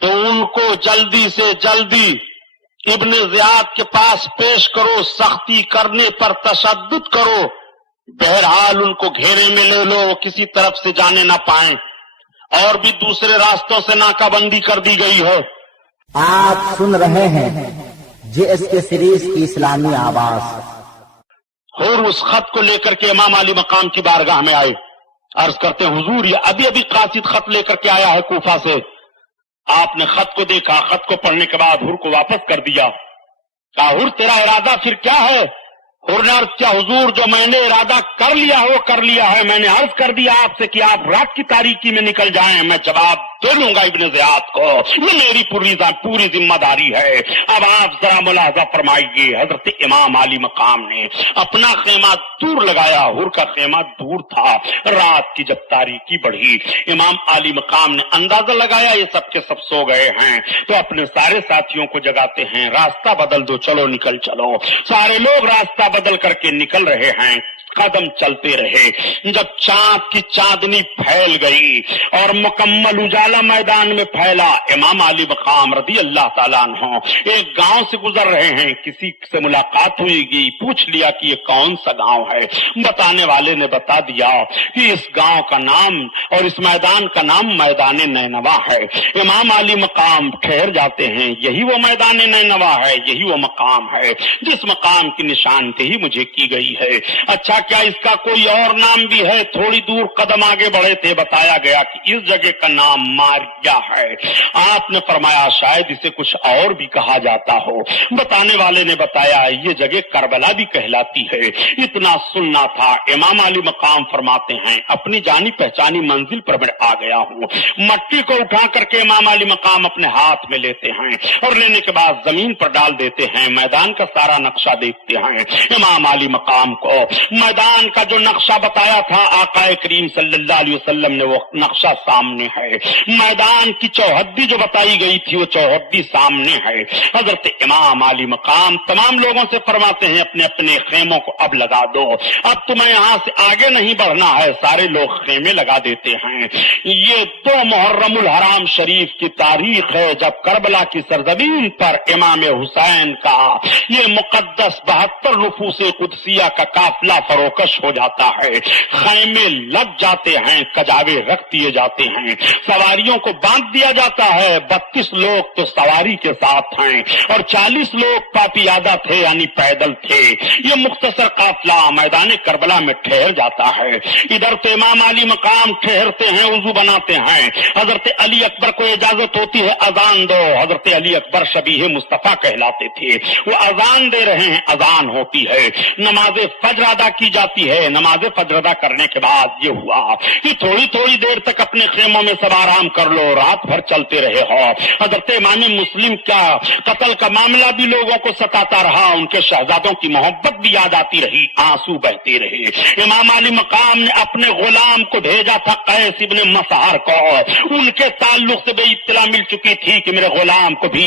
تو ان کو جلدی سے جلدی ابن زیاد کے پاس پیش کرو، سختی کرنے پر تشدد کرو، بہرحال ان کو گھیرے میں لے لو، کسی طرف سے جانے نہ پائیں، اور بھی دوسرے راستوں سے ناکہ بندی کر دی گئی ہے۔ آپ سن رہے ہیں JSK سیریز کی اسلامی آواز۔ اور اس خط کو لے کر کے امام علی مقام کی بارگاہ میں آئے، عرض کرتے ہیں حضور یہ ابھی قاصد خط لے کر کے آیا ہے کوفہ سے۔ آپ نے خط کو دیکھا، خط کو پڑھنے کے بعد حر کو واپس کر دیا۔ کہا حر تیرا ارادہ پھر کیا ہے؟ حر نے عرض کیا حضور جو میں نے ارادہ کر لیا ہے وہ کر لیا ہے، میں نے عرض کر دیا آپ سے کہ آپ رات کی تاریکی میں نکل جائیں، میں جواب دے لوں گا ابن زیاد کو، یہ میری پوری ذمہ داری ہے۔ اب آپ ذرا ملاحظہ فرمائیے، حضرت امام علی مقام نے اپنا خیمہ دور لگایا، حر کا خیمہ دور تھا۔ رات کی جب تاریکی بڑھی امام علی مقام نے اندازہ لگایا یہ سب کے سب سو گئے ہیں تو اپنے سارے ساتھیوں کو جگاتے ہیں، راستہ بدل دو، چلو نکل چلو۔ سارے لوگ راستہ بدل کر کے نکل رہے ہیں۔ قدم چلتے رہے. جب چاند کی چاندنی پھیل گئی اور مکمل اجالا میدان میں پھیلا، امام علی مقام رضی اللہ تعالیٰ عنہ ایک گاؤں سے گزر رہے ہیں. کسی سے ملاقات ہوئی گئی، پوچھ لیا کہ یہ کون سا گاؤں ہے. بتانے والے نے بتا دیا کہ اس گاؤں کا نام اور اس میدان کا نام میدان نینوا ہے. امام علی مقام ٹھہر جاتے ہیں، یہی وہ میدان نینوا ہے، یہی وہ مقام ہے جس مقام کی نشاندہی مجھے کی گئی ہے. اچھا، کیا اس کا کوئی اور نام بھی ہے؟ تھوڑی دور قدم آگے بڑھے تھے، بتایا گیا کہ اس جگہ کا نام ماریا ہے. آپ نے فرمایا شاید اسے کچھ اور بھی کہا جاتا ہو. بتانے والے نے بتایا یہ جگہ کربلا بھی کہلاتی ہے. اتنا سننا تھا. امام علی مقام فرماتے ہیں اپنی جانی پہچانی منزل پر میں آ گیا ہوں. مٹی کو اٹھا کر کے امام علی مقام اپنے ہاتھ میں لیتے ہیں اور لینے کے بعد زمین پر ڈال دیتے ہیں. میدان کا سارا نقشہ دیکھتے ہیں. امام علی مقام کو میدان کا جو نقشہ بتایا تھا آقا کریم صلی اللہ علیہ وسلم نے، وہ نقشہ سامنے ہے. میدان کی چوہدی جو بتائی گئی تھی وہ چوہدی سامنے ہے. حضرت امام علی مقام تمام لوگوں سے فرماتے ہیں اپنے اپنے خیموں کو اب لگا دو، اب تمہیں یہاں سے آگے نہیں بڑھنا ہے. سارے لوگ خیمے لگا دیتے ہیں. یہ 2 محرم الحرام شریف کی تاریخ ہے جب کربلا کی سرزمین پر امام حسین کا یہ مقدس 72 نفوس قدسیہ کا قافلہ فروکش ہو جاتا ہے. خیمے لگ جاتے ہیں، کجاوے رکھ دیے جاتے ہیں، سواریوں کو باندھ دیا جاتا ہے. 32 لوگ تو سواری کے ساتھ ہیں اور 40 لوگ پاپیادہ تھے یعنی پیدل تھے. یہ مختصر قافلہ میدان کربلا میں ٹھہر جاتا ہے. ادھر تو امام علی مقام ٹھہرتے ہیں، وضو بناتے ہیں. حضرت علی اکبر کو اجازت ہوتی ہے اذان دو. حضرت علی اکبر شبیہ مصطفیٰ کہلاتے تھے. وہ اذان دے رہے ہیں، اذان ہوتی ہے. نماز فجر ادا کی جاتی ہے. نماز فجر ادا کرنے کے بعد یہ ہوا کہ تھوڑی تھوڑی دیر تک اپنے خیموں میں سب آرام کر لو، رات بھر چلتے رہے ہو. حضرت امام مسلم کا قتل کا معاملہ بھی لوگوں کو ستاتا رہا. ان کے شہزادوں کی محبت بھی یاد آتی رہی، آنسو بہتے رہے. امام علی مقام نے اپنے غلام کو بھیجا تھا قیس ابن مسہر کو. ان کے تعلق سے بھی اطلاع مل چکی تھی کہ میرے غلام کو بھی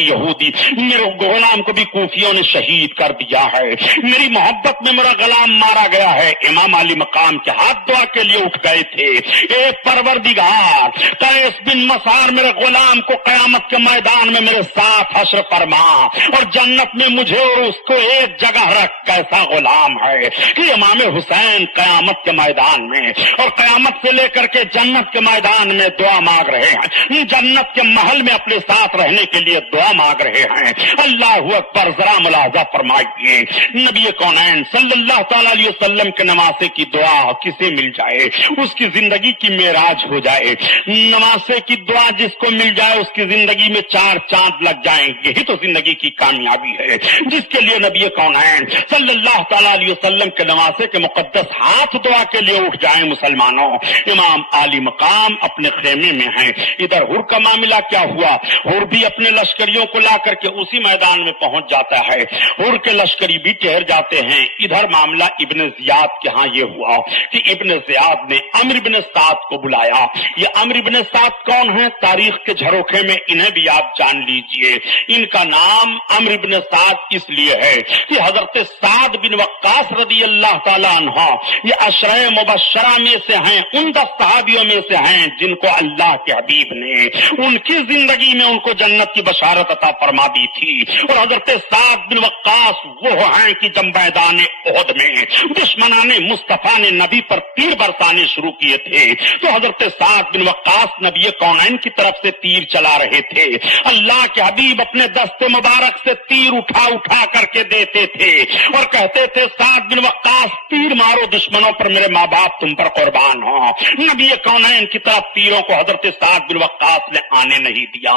میرے غلام کو بھی کوفیوں نے شہید کر دیا ہے، میری محبت میں میرا غلام مارا گیا ہے. امام علی مقام کے ہاتھ دعا کے لیے اٹھ گئے تھے. اے پروردگار، قیس بن مسہر میرے غلام کو قیامت کے میدان میں میرے ساتھ حشر فرما اور جنت میں مجھے اور اس کو ایک جگہ رکھ. کیسا غلام ہے کہ امام حسین قیامت کے میدان میں اور قیامت سے لے کر کے جنت کے میدان میں دعا مانگ رہے ہیں، جنت کے محل میں اپنے ساتھ رہنے کے لیے دعا مانگ رہے ہیں. اللہ اکبر. ذرا ملاحظہ فرمائیے، نبی کونین صلی اللہ تعالی علیہ وسلم کے نواسے کی دعا کسے مل جائے اس کی زندگی کی معراج ہو جائے. نواسے کی دعا جس کو مل جائے اس کی زندگی میں 4 چاند لگ جائیں. یہی تو زندگی کی کامیابی ہے جس کے لیے نبی کونین صلی اللہ تعالی علیہ وسلم کے نواسے کے مقدس ہاتھ دعا کے لیے اٹھ جائیں. مسلمانوں، امام علی مقام اپنے خیمے میں ہیں. ادھر ہر کا معاملہ کیا ہوا؟ ہر بھی اپنے لشکریوں کو لا کر کے اسی میدان میں پہنچ جاتا ہے. ہر کے لشکری بھی ٹھہر جاتے ہیں. ادھر معاملہ ابن زیاد کے ہاں یہ ہوا کہ ابن زیاد نے عمرو بن سعد کو بلایا. یہ عمرو بن سعد کون ہیں؟ تاریخ کے جھروکھے میں انہیں بھی آپ جان لیجئے. ان کا نام عمرو بن سعد اس لیے ہے کہ حضرت سعد بن وقاص رضی اللہ تعالیٰ عنہ یہ عشرہ مبشرہ میں سے ہیں، ان 10 صحابیوں میں سے ہیں جن کو اللہ کے حبیب نے ان کی زندگی میں ان کو جنت کی بشارت عطا فرما دی تھی. اور حضرت سعد بن وقاص وہ ہیں کہ جب میدان احد میں دشمنان مصطفیٰ نے نبی پر تیر برسانے شروع کیے تھے تو حضرت سعد بن وقاص نبی کونین کی طرف سے تیر چلا رہے تھے. اللہ کے حبیب اپنے دست مبارک سے تیر اٹھا اٹھا کر کے دیتے تھے اور کہتے تھے سعد بن وقاص تیر مارو دشمنوں پر، میرے ماں باپ تم پر قربان ہوں. نبی کونین کی طرف تیروں کو حضرت سعد بن وقاص نے آنے نہیں دیا.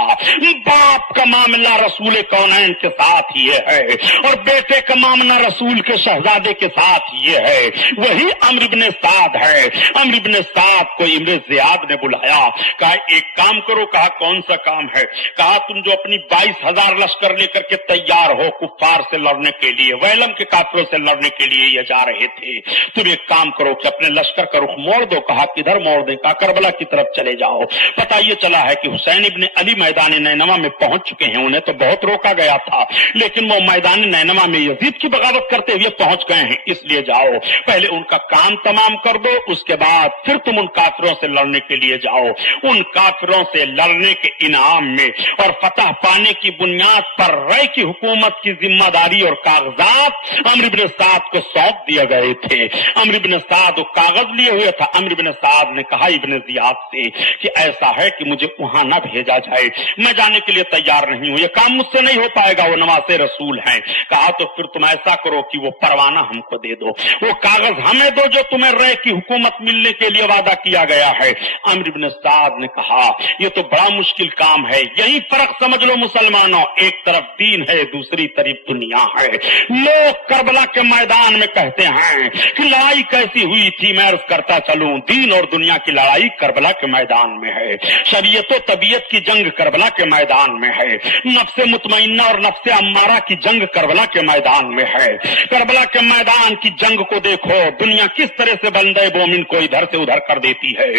باپ کا معاملہ رسول کونین کے ساتھ یہ ہے اور بیٹے کا معاملہ رسول کے شہزادے کے ساتھ یہ ہے. وہی عمرو بن سعد ہے. عمرو بن سعد کو ابن زیاد نے بلایا، کہا ایک کام کرو. کہا کون سا کام ہے؟ کہا تم جو اپنی 22,000 لشکر لے کر کے تیار ہو کفار سے لڑنے کے لیے، ویلم کے کافروں سے لڑنے کے لیے یہ جا رہے تھے، تم ایک کام کرو کہ اپنے لشکر کا رخ موڑ دو. کہا کدھر موڑ دیں؟ کہا کربلا کی طرف چلے جاؤ. پتہ یہ چلا ہے کہ حسین ابن علی میدان نینوا میں پہنچ چکے ہیں. انہیں تو بہت روکا گیا تھا لیکن وہ میدان نینوا میں یزید کی بغاوت کرتے ہوئے پہنچ گئے ہیں، اس لیے جاؤ پہلے ان کا کام تمام کر دو، اس کے بعد پھر تم ان کافروں سے لڑنے کے لیے جاؤ۔ ان کافروں سے لڑنے کے انعام میں اور فتح پانے کی بنیاد پر رائے کی حکومت کی ذمہ داری اور کاغذات عمرو بن سعد کو سونپ دیے گئے تھے۔ عمرو بن سعد وہ کاغذ لیے ہوئے تھا۔ عمرو بن سعد نے کہا ابن زیاد سے کہ ایسا ہے کہ مجھے وہاں نہ بھیجا جائے، میں جانے کے لیے تیار نہیں ہوں، یہ کام مجھ سے نہیں ہو پائے گا، وہ نواز رسول ہیں۔ کہا تو پھر تم ایسا کرو کہ وہ پروانہ ہم کو دے دو، وہ کاغذ ہمیں دو جو تمہیں رائے کی حکومت ملنے کے لیے وعدہ کیا گیا ہے۔ عمرو بن سعد نے کہا یہ تو بڑا مشکل کام ہے، یہی فرق سمجھ لو مسلمانوں، ایک طرف دین ہے، دوسری طرف دنیا ہے۔ لوگ کربلا کے میدان میں کہتے ہیں کہ لڑائی کیسی ہوئی تھی، میں عرض کرتا چلوں دین اور دنیا کی لڑائی کربلا کے میدان میں ہے، شریعت و طبیعت کی جنگ کربلا کے میدان میں ہے، نفس مطمئنہ اور نفس امارہ کی جنگ کربلا کے میدان میں ہے۔ کربلا کے میدان کی جنگ کو دیکھو، دنیا کس طرح سے بندے مومن کو ادھر سے ادھر کر دیتی ہے،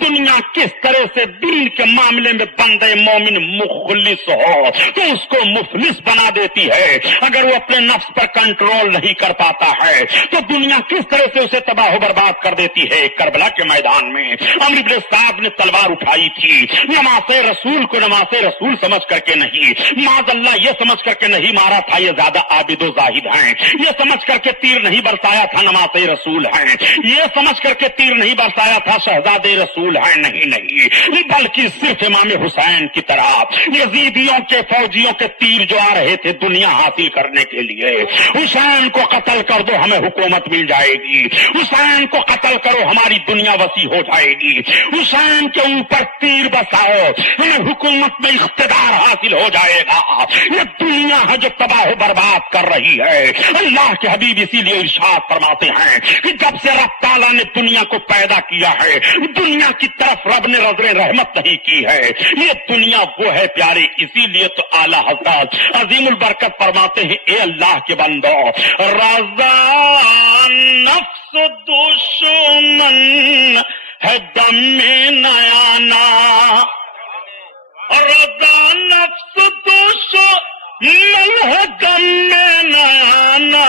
دنیا کس طرح سے دین کے معاملے میں بندے مومن مخلص ہو تو اس کو مفلس بنا دیتی ہے، اگر وہ اپنے نفس پر کنٹرول نہیں کر پاتا ہے تو دنیا کس طرح سے اسے تباہ و برباد کر دیتی ہے۔ کربلا کے میدان میں عمرو بن سعد نے تلوار اٹھائی تھی، نماز رسول کو نماز رسول سمجھ کر کے نہیں، معاذ اللہ یہ سمجھ کر کے نہیں مارا تھا یہ زیادہ عابد و زاہد ہیں، یہ سمجھ کر کے تیر نہیں برسایا تھا نماز رسول ہیں، یہ سمجھ کر کے تیر نہیں برسایا تھا شہزادے رسول ہیں، نہیں، بلکہ صرف امام حسین کی طرح یزیدیوں کے فوجیوں کے تیر جو آ رہے تھے دنیا حاصل کرنے کے لیے، حسین کو قتل کر دو ہمیں حکومت مل جائے گی، حسین کو قتل کرو ہماری دنیا وسیع ہو جائے گی، حسین کے اوپر تیر بساؤ ہمیں حکومت میں اقتدار حاصل ہو جائے گا۔ یہ دنیا ہے جو تباہ و برباد کر رہی ہے۔ اللہ کے حبیب اسی لیے ارشاد فرماتے ہیں کہ جب سے رب تعالیٰ نے دنیا کو پیدا کیا ہے دنیا کی طرف رب نے نظر رحمت نہیں کی ہے، یہ دنیا وہ ہے پیارے، اسی لیے تو اعلیٰ حضرت عظیم البرکت فرماتے ہیں اے اللہ کے بندو، رضا نفس دشمن ہے دم میں نیانا، رضا نفس دشمن ہے دم میں نیانا،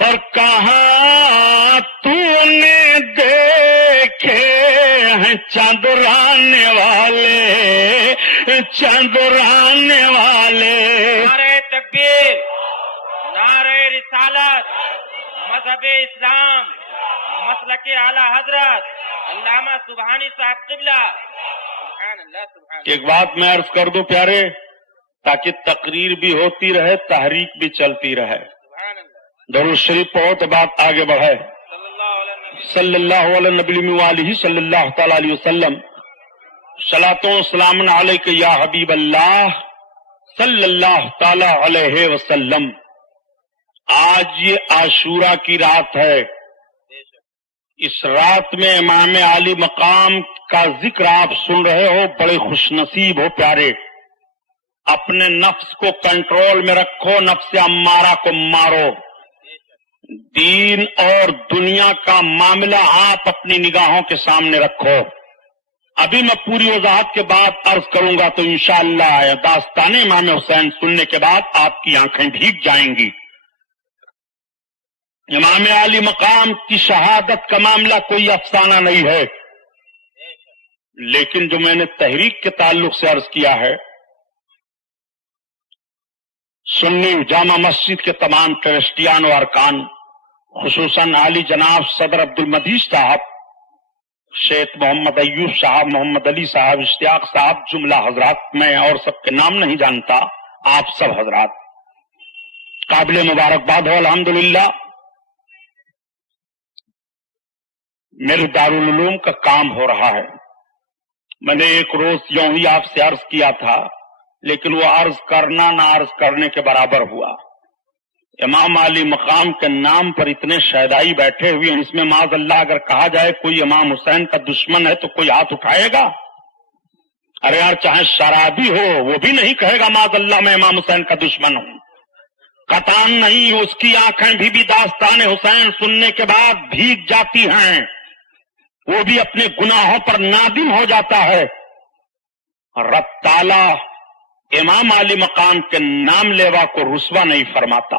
اور کہاں تو نے دیکھے ہیں چاندرانے والے، چاندرانے والے۔ نعرہ تکبیر، نعرہ رسالت، مذہب اسلام، مسلک اعلی حضرت علامہ سبحانی صاحب قبلہ، سبحان اللہ سبحان اللہ۔ ایک بات میں عرض کر دوں پیارے، تاکہ تقریر بھی ہوتی رہے تحریک بھی چلتی رہے، سبحان اللہ، درود شریف بہت بات آگے بڑھے، صلی اللہ علیہ وسلم۔ صلی اللہ علیہ نبی وآلہ صلی اللہ تعالی علیہ وسلم، صلاۃ و سلام علیک یا حبیب اللہ صلی اللہ تعالی علیہ وسلم۔ آج یہ عاشورہ کی رات ہے، اس رات میں امام عالی مقام کا ذکر آپ سن رہے ہو، بڑے خوش نصیب ہو پیارے۔ اپنے نفس کو کنٹرول میں رکھو، نفس امارہ کو مارو، دین اور دنیا کا معاملہ آپ اپنی نگاہوں کے سامنے رکھو۔ ابھی میں پوری وضاحت کے بعد عرض کروں گا تو انشاءاللہ داستان امام حسین سننے کے بعد آپ کی آنکھیں بھیگ جائیں گی۔ امام عالی مقام کی شہادت کا معاملہ کوئی افسانہ نہیں ہے، لیکن جو میں نے تحریک کے تعلق سے عرض کیا ہے، سنی جامع مسجد کے تمام ٹرسٹیان و ارکان، خصوصاً عالی جناب صدر عبد المجید صاحب، شیخ محمد ایوب صاحب، محمد علی صاحب، اشتیاق صاحب، جملہ حضرات، میں اور سب کے نام نہیں جانتا، آپ سب حضرات قابل مبارکباد ہو الحمدللہ۔ میرے دارالعلوم کا کام ہو رہا ہے، میں نے ایک روز یوں ہی آپ سے عرض کیا تھا، لیکن وہ عرض کرنا نہ عرض کرنے کے برابر ہوا۔ امام علی مقام کے نام پر اتنے شہدائی بیٹھے ہوئے ہیں، اس میں معاذ اللہ اگر کہا جائے کوئی امام حسین کا دشمن ہے تو کوئی ہاتھ اٹھائے گا؟ ارے یار، چاہے شرابی ہو وہ بھی نہیں کہے گا معاذ اللہ میں امام حسین کا دشمن ہوں، قطعاً نہیں۔ اس کی آنکھیں بھی داستان حسین سننے کے بعد بھیگ جاتی ہیں، وہ بھی اپنے گناہوں پر نادم ہو جاتا ہے۔ رب تعالی امام علی مقام کے نام لیوا کو رسوا نہیں فرماتا،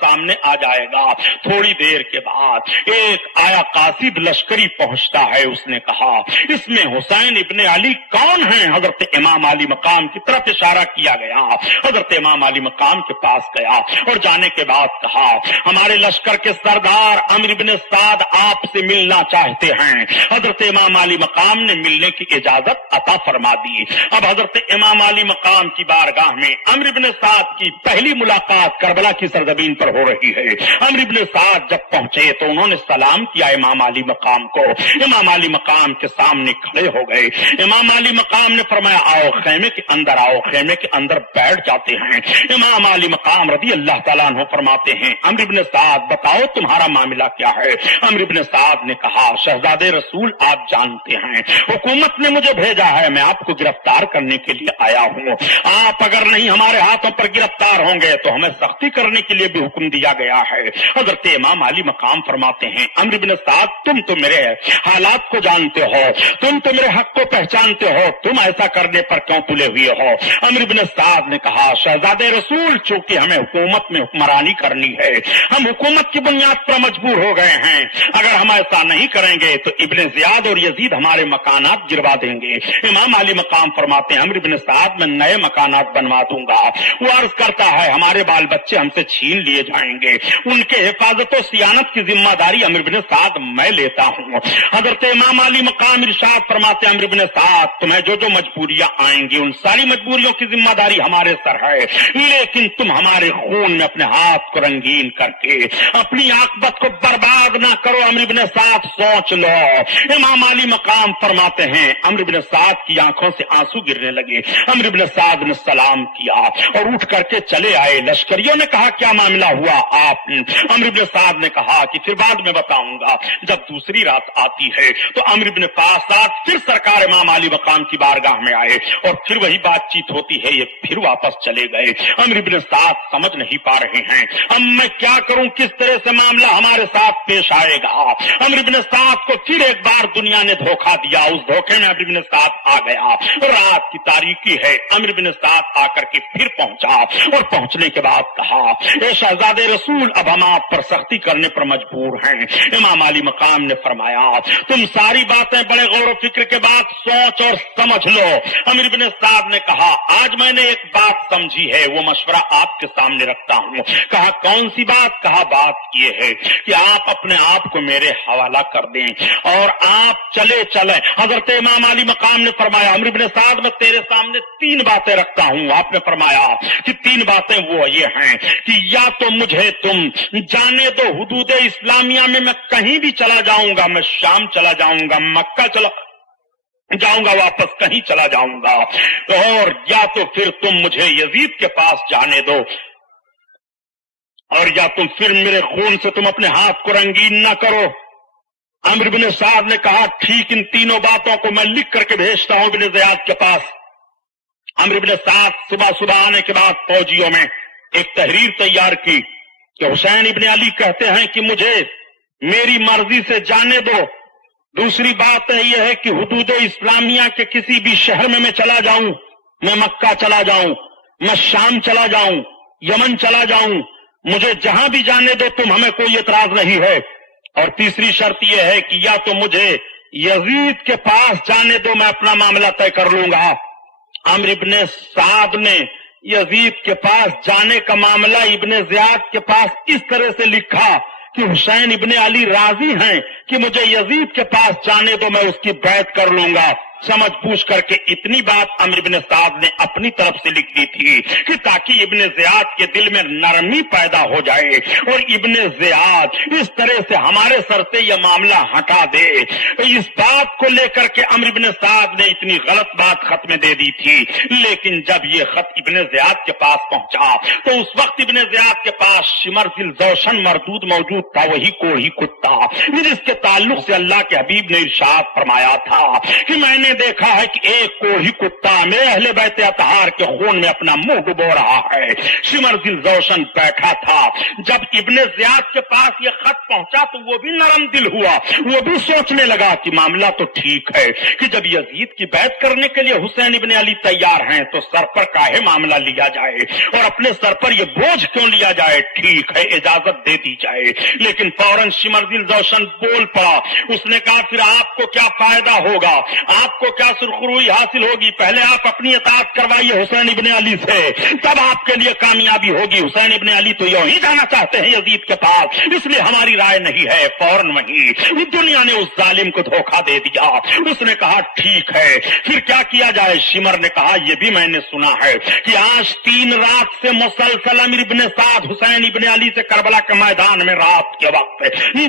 سامنے آ جائے گا۔ تھوڑی دیر کے بعد ایک آیا قاصد لشکری پہنچتا ہے، اس نے کہا اس میں حسین ابن علی کون ہیں؟ حضرت امام علی مقام کی طرف اشارہ کیا گیا۔ حضرت امام علی مقام کے پاس گیا اور جانے کے بعد کہا ہمارے لشکر کے سردار عمرو بن سعد آپ سے ملنا چاہتے ہیں۔ حضرت امام علی مقام نے ملنے کی اجازت عطا فرما دی۔ اب حضرت امام علی مقام کی بارگاہ میں عمرو بن سعد کی پہلی ملاقات کربلا کی سرزمین پر ہو رہی ہے۔ عمرو بن سعد جب پہنچے تو انہوں نے سلام کیا امام علی مقام کو۔ امام علی مقام کے سامنے کھڑے ہو گئے۔ امام علی مقام نے فرمایا آؤ خیمے کے اندر آؤ۔ خیمے کے اندر بیٹھ جاتے ہیں۔ امام علی مقام رضی اللہ تعالیٰ عنہ فرماتے ہیں عمرو بن سعد بتاؤ تمہارا معاملہ کیا ہے؟ عمرو بن سعد نے کہا شہزادے رسول آپ جانتے ہیں حکومت نے مجھے بھیجا ہے، میں آپ کو گرفتار کرنے کے لیے آیا ہوں۔ آپ اگر نہیں ہمارے ہاتھوں پر گرفتار ہوں گے تو ہمیں سختی کرنے کے لیے بھی حکم دیا گیا ہے۔ حضرت امام علی مقام فرماتے ہیں عمرو بن سعد تم تو میرے حالات کو جانتے ہو، تم تو میرے حق کو پہچانتے ہو، تم ایسا کرنے پر کیوں تلے ہوئے ہو؟ عمرو بن سعد نے کہا شہزادے رسول چونکہ ہمیں حکومت میں حکمرانی کرنی ہے، ہم حکومت کی بنیاد پر مجبور ہو گئے ہیں، اگر ہم ایسا نہیں کریں گے تو ابن زیاد اور یزید ہمارے مکانات گروا دیں گے۔ امام علی مقام فرماتے ہیں عمرو بن سعد میں نئے مکانات بنوا دوں گا۔ وہ عرض کرتا ہے ہمارے بال بچے ہم سے چھین لیے جائیں گے، ان کے حفاظت و صیانت کی ذمہ داری عمرو بن سعد میں لیتا ہوں۔ حضرت امام علی مقام ارشاد فرماتے ہیں عمرو بن سعد تمہیں جو جو مجبوریاں آئیں گی ان ساری مجبوریوں کی ذمہ داری ہمارے سر ہے، لیکن تم ہمارے خون میں اپنے ہاتھ کو رنگین کر کے اپنی عاقبت کو برباد نہ کرو۔ عمرو بن سعد سوچ لو۔ امام علی مقام فرماتے ہیں عمرو بن سعد کی آنکھوں سے آنسو گرنے لگے۔ عمرو بن سعد نے سلام کیا اور اٹھ کر کے چلے آئے۔ لشکریوں نے کہا کیا معاملہ ہوا آپ؟ عمرو بن سعد نے کہا کہ پھر بعد میں بتاؤں گا۔ جب دوسری رات آتی ہے تو عمرو بن سعد پھر سرکار امام علی مقام کی بارگاہ میں آئے اور پھر وہی بات چیت ہوتی ہے، یہ پھر واپس چلے گئے۔ عمرو بن سعد سمجھ نہیں پا رہے ہیں اب میں کیا کروں، کس طرح سے معاملہ ہمارے ساتھ پیش آئے گا۔ عمرو بن سعد کو پھر ایک بار دنیا نے دھوکہ دیا، اس دھوکے میں عمرو بن سعد آ گیا۔ رات کی تاریکی ہے، عمرو بن سعد آ کر کے پھر پہنچا اور پہنچنے کے بعد کہا اے شہزادے رسول اب ہم آپ پر سختی کرنے پر مجبور ہیں۔ امام علی مقام نے فرمایا تم ساری باتیں بڑے غور و فکر کے بعد سوچ اور سمجھ لو۔ عمرو بن سعد نے کہا آج میں نے ایک بات سمجھی ہے، وہ مشورہ آپ کے سامنے رکھتا ہوں۔ کہا کون سی بات؟ کہا بات یہ ہے کہ آپ اپنے آپ کو میرے حوالہ کر دیں اور آپ چلے چلیں۔ حضرت امام علی مقام نے فرمایا عمرو بن سعد میں تیرے سامنے تین باتیں رکھتا ہوں۔ آپ نے فرمایا کہ تین باتیں وہ یہ ہیں کہ یا تو مجھے تم جانے دو حدود اسلامیہ میں کہیں بھی چلا جاؤں گا، میں شام چلا جاؤں گا، مکہ چلا جاؤں گا، واپس کہیں چلا جاؤں گا، اور یا تو پھر تم مجھے یزید کے پاس جانے دو، اور یا تم پھر میرے خون سے تم اپنے ہاتھ کو رنگین نہ کرو۔ عمرو بن سعد نے کہا ٹھیک، ان تینوں باتوں کو میں لکھ کر کے بھیجتا ہوں ابن زیاد کے پاس۔ عمرو بن سعد صبح آنے کے بعد فوجیوں میں ایک تحریر تیار کی کہ حسین ابن علی کہتے ہیں کہ مجھے میری مرضی سے جانے دو، دوسری بات یہ ہے کہ حدود اسلامیہ کے کسی بھی شہر میں چلا جاؤں، میں مکہ چلا جاؤں، میں شام چلا جاؤں، یمن چلا جاؤں، مجھے جہاں بھی جانے دو تم، ہمیں کوئی اعتراض نہیں ہے، اور تیسری شرط یہ ہے کہ یا تو مجھے یزید کے پاس جانے دو، میں اپنا معاملہ طے کر لوں گا۔ عمرو بن سعد نے یزید کے پاس جانے کا معاملہ ابن زیاد کے پاس اس طرح سے لکھا کہ حسین ابن علی راضی ہیں کہ مجھے یزید کے پاس جانے دو، میں اس کی بیعت کر لوں گا۔ سمجھ پوچھ کر کے اتنی بات عمرو بن سعد نے اپنی طرف سے لکھ دی تھی کہ تاکہ ابن زیاد کے دل میں نرمی پیدا ہو جائے اور ابن زیاد اس طرح سے ہمارے سر سے یہ معاملہ ہٹا دے۔ اس بات کو لے کر کے عمرو بن سعد نے اتنی غلط بات خط میں دے دی تھی، لیکن جب یہ خط ابن زیاد کے پاس پہنچا تو اس وقت ابن زیاد کے پاس شمر ذوشن مردود موجود تھا، وہی کوڑھی کتا جس کے تعلق سے اللہ کے حبیب نے ارشاد فرمایا تھا کہ میں نے نے دیکھا ہے کہ ایک کوڑھی کتا میرے اہل بیت اطہار کے خون میں اپنا منہ ڈبو رہا ہے۔ شمر دل جوشن بیٹھا تھا، جب ابن زیاد کے پاس یہ خط پہنچا تو وہ بھی نرم دل ہوا، وہ بھی سوچنے لگا کہ معاملہ تو ٹھیک ہے کہ جب یزید کی بیعت کرنے کے لیے حسین ابن علی تیار ہیں تو سر پر کاہے معاملہ لیا جائے اور اپنے سر پر یہ بوجھ کیوں لیا جائے، ٹھیک ہے اجازت دے دی جائے۔ لیکن فوراً شمر دل جوشن بول پڑا، اس نے کہا پھر آپ کو کیا فائدہ ہوگا، آپ کو کیا سرخروئی حاصل ہوگی، پہلے آپ اپنی اطاعت کروائیے حسین ابن علی سے، تب آپ کے لیے کامیابی ہوگی۔ حسین ابن علی تو یوں ہی جانا چاہتے ہیں یزید کے پاس، اس لیے ہماری رائے نہیں ہے۔ فوراً وہیں دنیا نے اس ظالم کو دھوکہ دے دیا، اس نے کہا ٹھیک ہے پھر کیا کیا جائے۔ شمر نے کہا یہ بھی میں نے سنا ہے کہ آج 3 رات سے مسلسل امر ابن سعد حسین ابن علی سے کربلا کے میدان میں رات کے وقت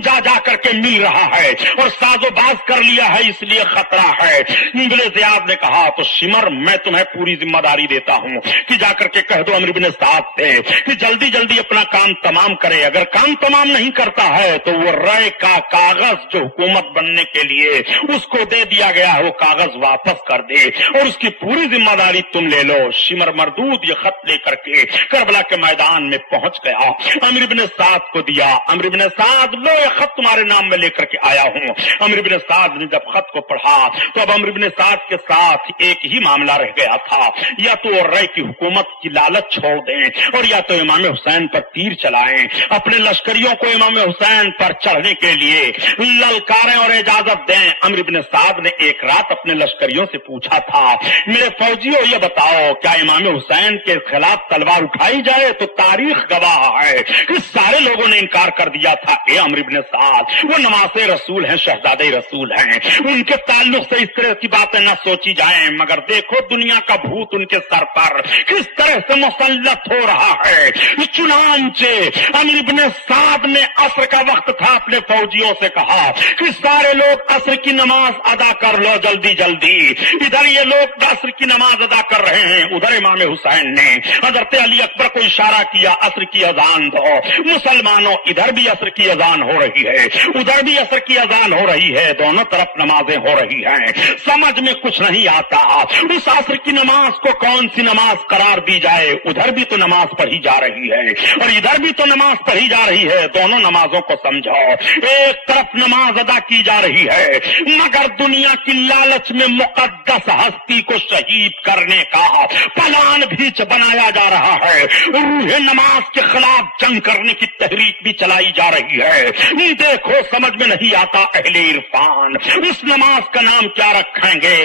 جا جا کر کے مل رہا ہے اور ساز و باز کر لیا ہے، اس لیے خطرہ ہے۔ ابن زیاد نے کہا تو شمر میں تمہیں پوری ذمہ داری دیتا ہوں کہ جا کر کے کہہ دو امر ابن سعد سے کہ جلدی جلدی اپنا کام تمام کرے، اگر کام تمام نہیں کرتا ہے تو وہ رائے کا کاغذ جو حکومت بننے کے لیے اس کو دے دیا گیا ہے وہ کاغذ واپس کر دے اور اس کی پوری ذمہ داری تم لے لو۔ شمر مردود یہ خط لے کر کے کربلا کے میدان میں پہنچ گیا، امر ابن سعد کو دیا۔ امر ابن سعد لو یہ خط تمہارے نام میں لے کر کے آیا ہوں۔ امر ابن سعد نے جب خط کو پڑھا تو اب امر ابن سعد کے ساتھ ایک ہی معاملہ رہ گیا تھا، یا تو رائے کی حکومت کی لالچ چھوڑ دیں اور یا تو امام حسین پر تیر چلائیں، اپنے لشکریوں کو امام حسین پر چڑھنے کے لیے للکاریں اور اجازت دیں۔ امر ابن سعد نے ایک رات اپنے لشکریوں سے پوچھا تھا میرے فوجیوں یہ بتاؤ کیا امام حسین کے خلاف تلوار اٹھائی جائے، تو تاریخ گواہ ہے کہ سارے لوگوں نے انکار کر دیا تھا۔ اے امر ابن سعد وہ نواسے رسول ہیں، شہزادے رسول ہیں، ان کے تعلق سے اس طرح کی باتیں نہ سوچی جائیں، مگر دیکھو دنیا کا بھوت ان کے سر پر کس طرح سے مسلط ہو رہا ہے۔ چنانچہ امر ابن سعد نے عصر کا وقت تھا اپنے فوجیوں سے کہا کہ سارے لوگ عصر کی نماز ادا کر لو جلدی جلدی۔ ادھر یہ لوگ عصر کی نماز ادا کر رہے ہیں، ادھر امام حسین نے حضرت علی اکبر کو اشارہ کیا عصر کی اذان دو۔ مسلمانوں ادھر بھی عصر کی اذان ہو رہی ہے، ادھر بھی عصر کی اذان ہو رہی ہے، دونوں طرف نمازیں ہو رہی ہیں، سمجھ میں کچھ نہیں آتا اس عصر کی نماز کو کون سی نماز قرار دی جائے۔ ادھر بھی تو نماز پڑھی جا رہی ہے اور ادھر بھی تو نماز پڑھی جا رہی ہے، دونوں نمازوں کو سمجھو۔ ایک طرف نماز ادا کی جا رہی ہے مگر دنیا کی لالچ میں مقدس ہستی کو شہید کرنے کا پلان بھی بنایا جا رہا ہے، روح نماز کے خلاف جنگ کرنے کی تحریک بھی چلائی جا رہی ہے۔ دیکھو سمجھ میں نہیں آتا اہل عرفان اس نماز کا نام کیا رکھیں گے،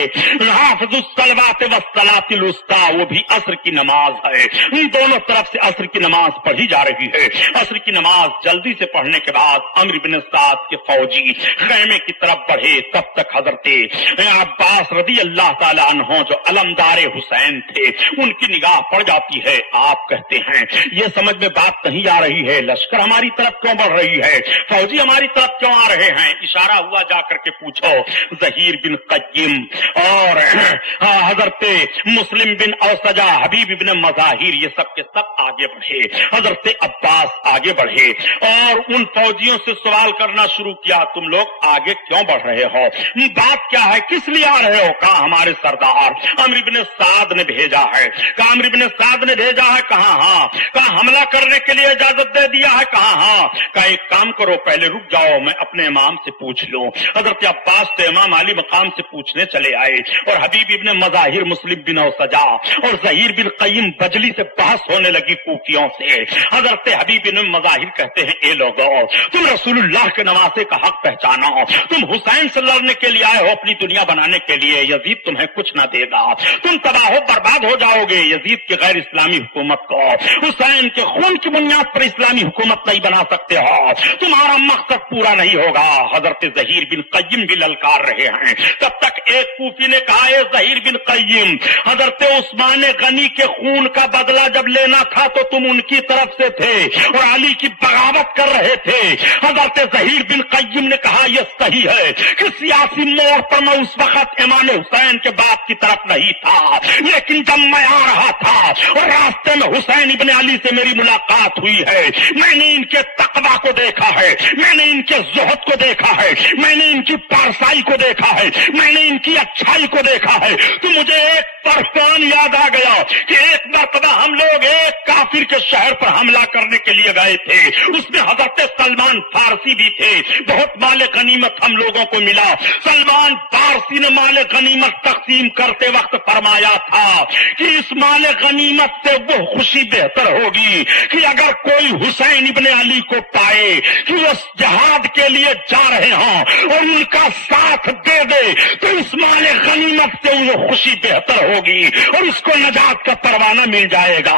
حافظ الصلوات والصلاۃ الوسطی، وہ بھی عصر کی نماز ہے، دونوں طرف سے عصر کی نماز پڑھی جا رہی ہے۔ عصر کی نماز جلدی سے پڑھنے کے بعد امر بن سعد کے فوجی خیمے کی طرف بڑھے، تب تک حضرت عباس رضی اللہ تعالی عنہ جو علمدار حسین تھے ان کی نگاہ پڑ جاتی ہے۔ آپ کہتے ہیں یہ سمجھ میں بات نہیں آ رہی ہے، لشکر ہماری طرف کیوں بڑھ رہی ہے، فوجی ہماری طرف کیوں آ رہے ہیں؟ اشارہ ہوا جا کر کے پوچھو۔ ظہیر بن قیم اور حضرت مسلم بن اوسجا، حبیب بن مظاہر، یہ سب کے سب آگے بڑھے، حضرت عباس آگے بڑھے اور ان فوجیوں سے سوال کرنا شروع کیا تم لوگ آگے کیوں بڑھ رہے ہو، بات کیا ہے، کس لیے آ رہے ہو؟ کہا ہمارے سردار عمرو بن سعد نے بھیجا ہے۔ کہا عمرو بن سعد نے بھیجا ہے؟ کہا ہاں۔ کہا حملہ کرنے کے لیے اجازت دے دیا ہے؟ کہا ہاں۔ کہا ایک کام کرو پہلے رک جاؤ میں اپنے امام سے پوچھ لوں۔ حضرت عباس تو امام علی مقام سے پوچھنے چلے آئے اور حبیب ابن مظاہر، مسلم بن اوسجا اور ظہیر بن قیم بجلی سے بحث ہونے لگی کوفیوں سے۔ حضرت حبیب بن مظاہر کہتے ہیں اے لوگو تم رسول اللہ کے نواسے کا حق پہچانو، تم حسین سے لڑنے کے لیے آئے ہو اپنی دنیا بنانے کے لیے، یزید تمہیں کچھ نہ دے گا، تم تباہ و برباد ہو جاؤ گے۔ یزید کی غیر اسلامی حکومت کو حسین کے خون کی بنیاد پر اسلامی حکومت نہیں بنا سکتے ہو، تمہارا مقصد پورا نہیں ہوگا۔ حضرت ظہیر بن قیم بھی للکار رہے ہیں، تب تک ایک کوفی نے کہا اے ظہیر بن قیم، حضرت عثمان غنی کے خون کا بدلہ جب لینا تھا تو تم ان کی طرف سے تھے اور علی کی بغاوت کر رہے تھے۔ حضرت ظہیر بن قیم نے کہا یہ صحیح ہے کہ سیاسی موڑ پر میں اس وقت امام حسین کے باپ کی طرف نہیں تھا، لیکن جب میں آ رہا تھا اور راستے میں حسین ابن علی سے میری ملاقات ہوئی ہے، میں نے ان کے تقویٰ کو دیکھا ہے، میں نے ان کے زہد کو دیکھا ہے، میں نے ان کی پارسائی کو دیکھا ہے، میں نے ان کی اچھائی کو دیکھا ہے، تو مجھے ایک پرستان یاد آ گیا کہ ایک مرتبہ ہم لوگ ایک کافر کے شہر پر حملہ کرنے کے لیے گئے تھے، اس میں حضرت سلمان فارسی بھی تھے، بہت مال غنیمت ہم لوگوں کو ملا۔ سلمان فارسی نے مال غنیمت تقسیم کرتے وقت فرمایا تھا کہ اس مال غنیمت سے وہ خوشی بہتر ہوگی کہ اگر کوئی حسین ابن علی کو پائے کہ وہ جہاد کے لیے جا رہے ہوں اور ان کا ساتھ دے دے تو اس مال غنیمت سے وہ خوشی بہتر ہوگی اور اس کو نجات کا پروانہ مل جائے گا۔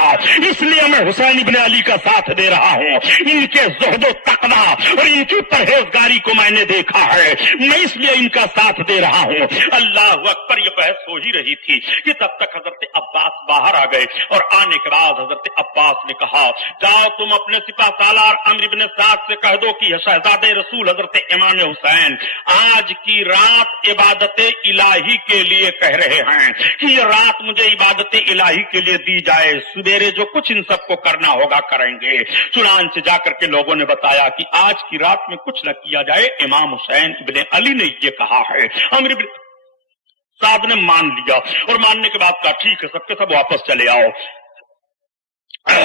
اس لیے میں حسین ابن علی کا ساتھ دے رہا ہوں، ان کے زہد و تقویٰ اور ان کی پرہیزگاری کو میں نے دیکھا ہے، میں اس لیے ان کا ساتھ دے رہا ہوں۔ اللہ اکبر، یہ بحث ہو ہی رہی تھی کہ تب تک حضرت عباس باہر آ گئے، اور آنے کے بعد حضرت عباس نے کہا جاؤ تم اپنے سپاہ سالار عمرو بن سعد سے کہہ دو کہ شہزادے رسول حضرت امام حسین آج کی رات عبادت الہی کے لیے کہہ رہے ہیں کہ یہ رات مجھے عبادت الہی کے لیے دی جائے، سویرے جو کچھ ان سب کو کرنا ہوگا کریں گے۔ چنانچہ جا کر کے لوگوں نے بتایا کہ آج کی رات میں کچھ نہ کیا جائے، امام حسین ابن علی نے یہ کہا ہے۔ عمرو بن سعد نے مان لیا، اور ماننے کے بعد کہا ٹھیک ہے سب کے سب واپس چلے آؤ۔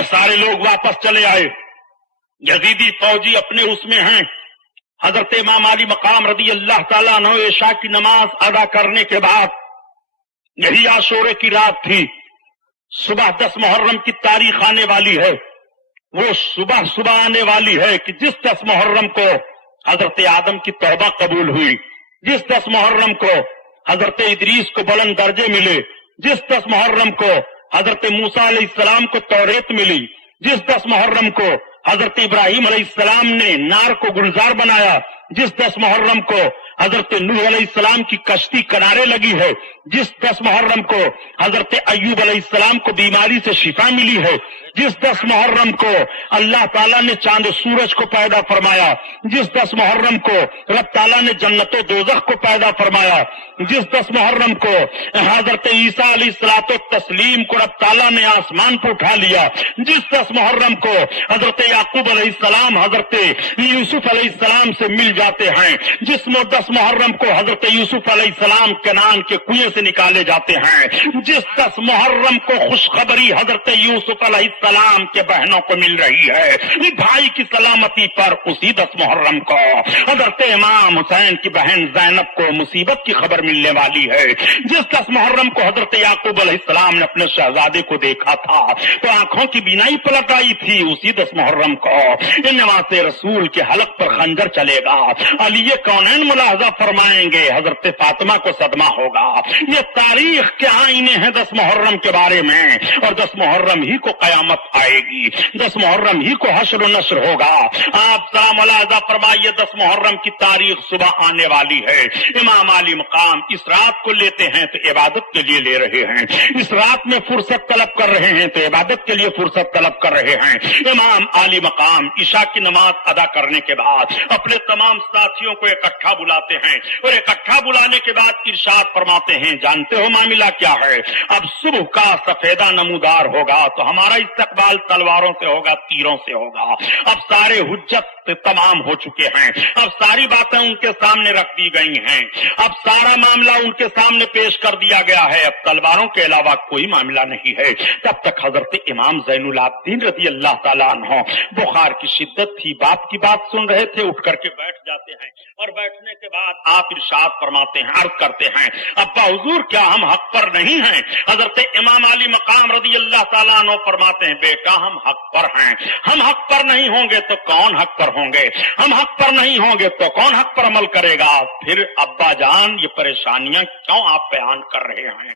سارے لوگ واپس چلے آئے، یزیدی فوجی اپنے اس میں ہیں۔ حضرت امام علی مقام رضی اللہ تعالیٰ عنہ عشاء کی نماز ادا کرنے کے بعد، یہی عاشورے کی رات تھی، صبح 10 محرم کی تاریخ آنے والی ہے، وہ صبح آنے والی ہے کہ جس 10 محرم کو حضرت آدم کی توبہ قبول ہوئی، جس 10 محرم کو حضرت ادریس کو بلند درجے ملے، جس 10 محرم کو حضرت موسیٰ علیہ السلام کو توریت ملی، جس 10 محرم کو حضرت ابراہیم علیہ السلام نے نار کو گلزار بنایا، جس 10 محرم کو حضرت نوح علیہ السلام کی کشتی کنارے لگی ہے، جس 10 محرم کو حضرت ایوب علیہ السلام کو بیماری سے شفا ملی ہے، جس 10 محرم کو اللہ تعالیٰ نے چاند و سورج کو پیدا فرمایا، جس 10 محرم کو رب تعالیٰ نے جنت و دوزخ کو پیدا فرمایا، جس 10 محرم کو حضرت عیسیٰ علیہ الصلوۃ والتسلیم کو رب تعالیٰ نے آسمان پر اٹھا لیا، جس 10 محرم کو حضرت یعقوب علیہ السلام حضرت یوسف علیہ السلام سے مل جاتے ہیں، جس 10 محرم کو حضرت یوسف علیہ السلام کنعان کے کنویں سے نکالے جاتے ہیں، جس 10 محرم کو خوشخبری حضرت یوسف علیہ السلام کے بہنوں کو مل رہی ہے بھائی کی سلامتی پر، اسی 10 محرم کو حضرت امام حسین کی بہن زینب کو مصیبت کی خبر ملنے والی ہے، جس 10 محرم کو حضرت یعقوب علیہ السلام نے اپنے شہزادے کو دیکھا تھا تو آنکھوں کی بینائی پلٹ آئی تھی، اسی 10 محرم کو نماز رسول کے حلق پر خنجر چلے گا، علی کونین ملاحظہ فرمائیں گے، حضرت فاطمہ کو صدمہ ہوگا۔ یہ تاریخ کے آئینے ہیں 10 محرم کے بارے میں، اور 10 محرم ہی کو قیامت آئے گی، 10 محرم ہی کو حشر و نشر ہوگا۔ آپ ذرا ملاحظہ فرمائیے، 10 محرم کی تاریخ صبح آنے والی ہے، امام علی مقام اس رات کو لیتے ہیں تو عبادت کے لیے لے رہے ہیں، اس رات میں فرصت طلب کر رہے ہیں تو عبادت کے لیے فرصت طلب کر رہے ہیں۔ امام علی مقام عشاء کی نماز ادا کرنے کے بعد اپنے تمام ساتھیوں کو اکٹھا بلاتے ہیں، اور اکٹھا بلانے کے بعد ارشاد فرماتے ہیں جانتے ہو معاملہ کیا ہے؟ اب صبح کا سفیدہ نمودار ہوگا تو ہمارا استقبال تلواروں سے ہوگا، تیروں سے ہوگا۔ اب سارے حجت تمام ہو چکے ہیں، اب ساری باتیں ان کے سامنے رکھ دی گئی ہیں، اب سارا معاملہ ان کے سامنے پیش کر دیا گیا ہے، اب تلواروں کے علاوہ کوئی معاملہ نہیں ہے۔ تب تک حضرت امام زین العابدین رضی اللہ تعالیٰ عنہ بخار کی شدت تھی، باپ کی بات سن رہے تھے، اٹھ کر کے بیٹھ جاتے ہیں، اور بیٹھنے کے بعد آپ ارشاد فرماتے ہیں، عرض کرتے ہیں ابا حضور کیا ہم حق پر نہیں ہیں؟ حضرت امام علی مقام رضی اللہ تعالیٰ عنہ فرماتے ہیں بیٹا ہم حق پر ہیں، ہم حق پر نہیں ہوں گے تو کون حق پر ہوں گے، ہم حق پر نہیں ہوں گے تو کون حق پر عمل کرے گا؟ پھر ابا جان یہ پریشانیاں کیوں آپ بیان کر رہے ہیں؟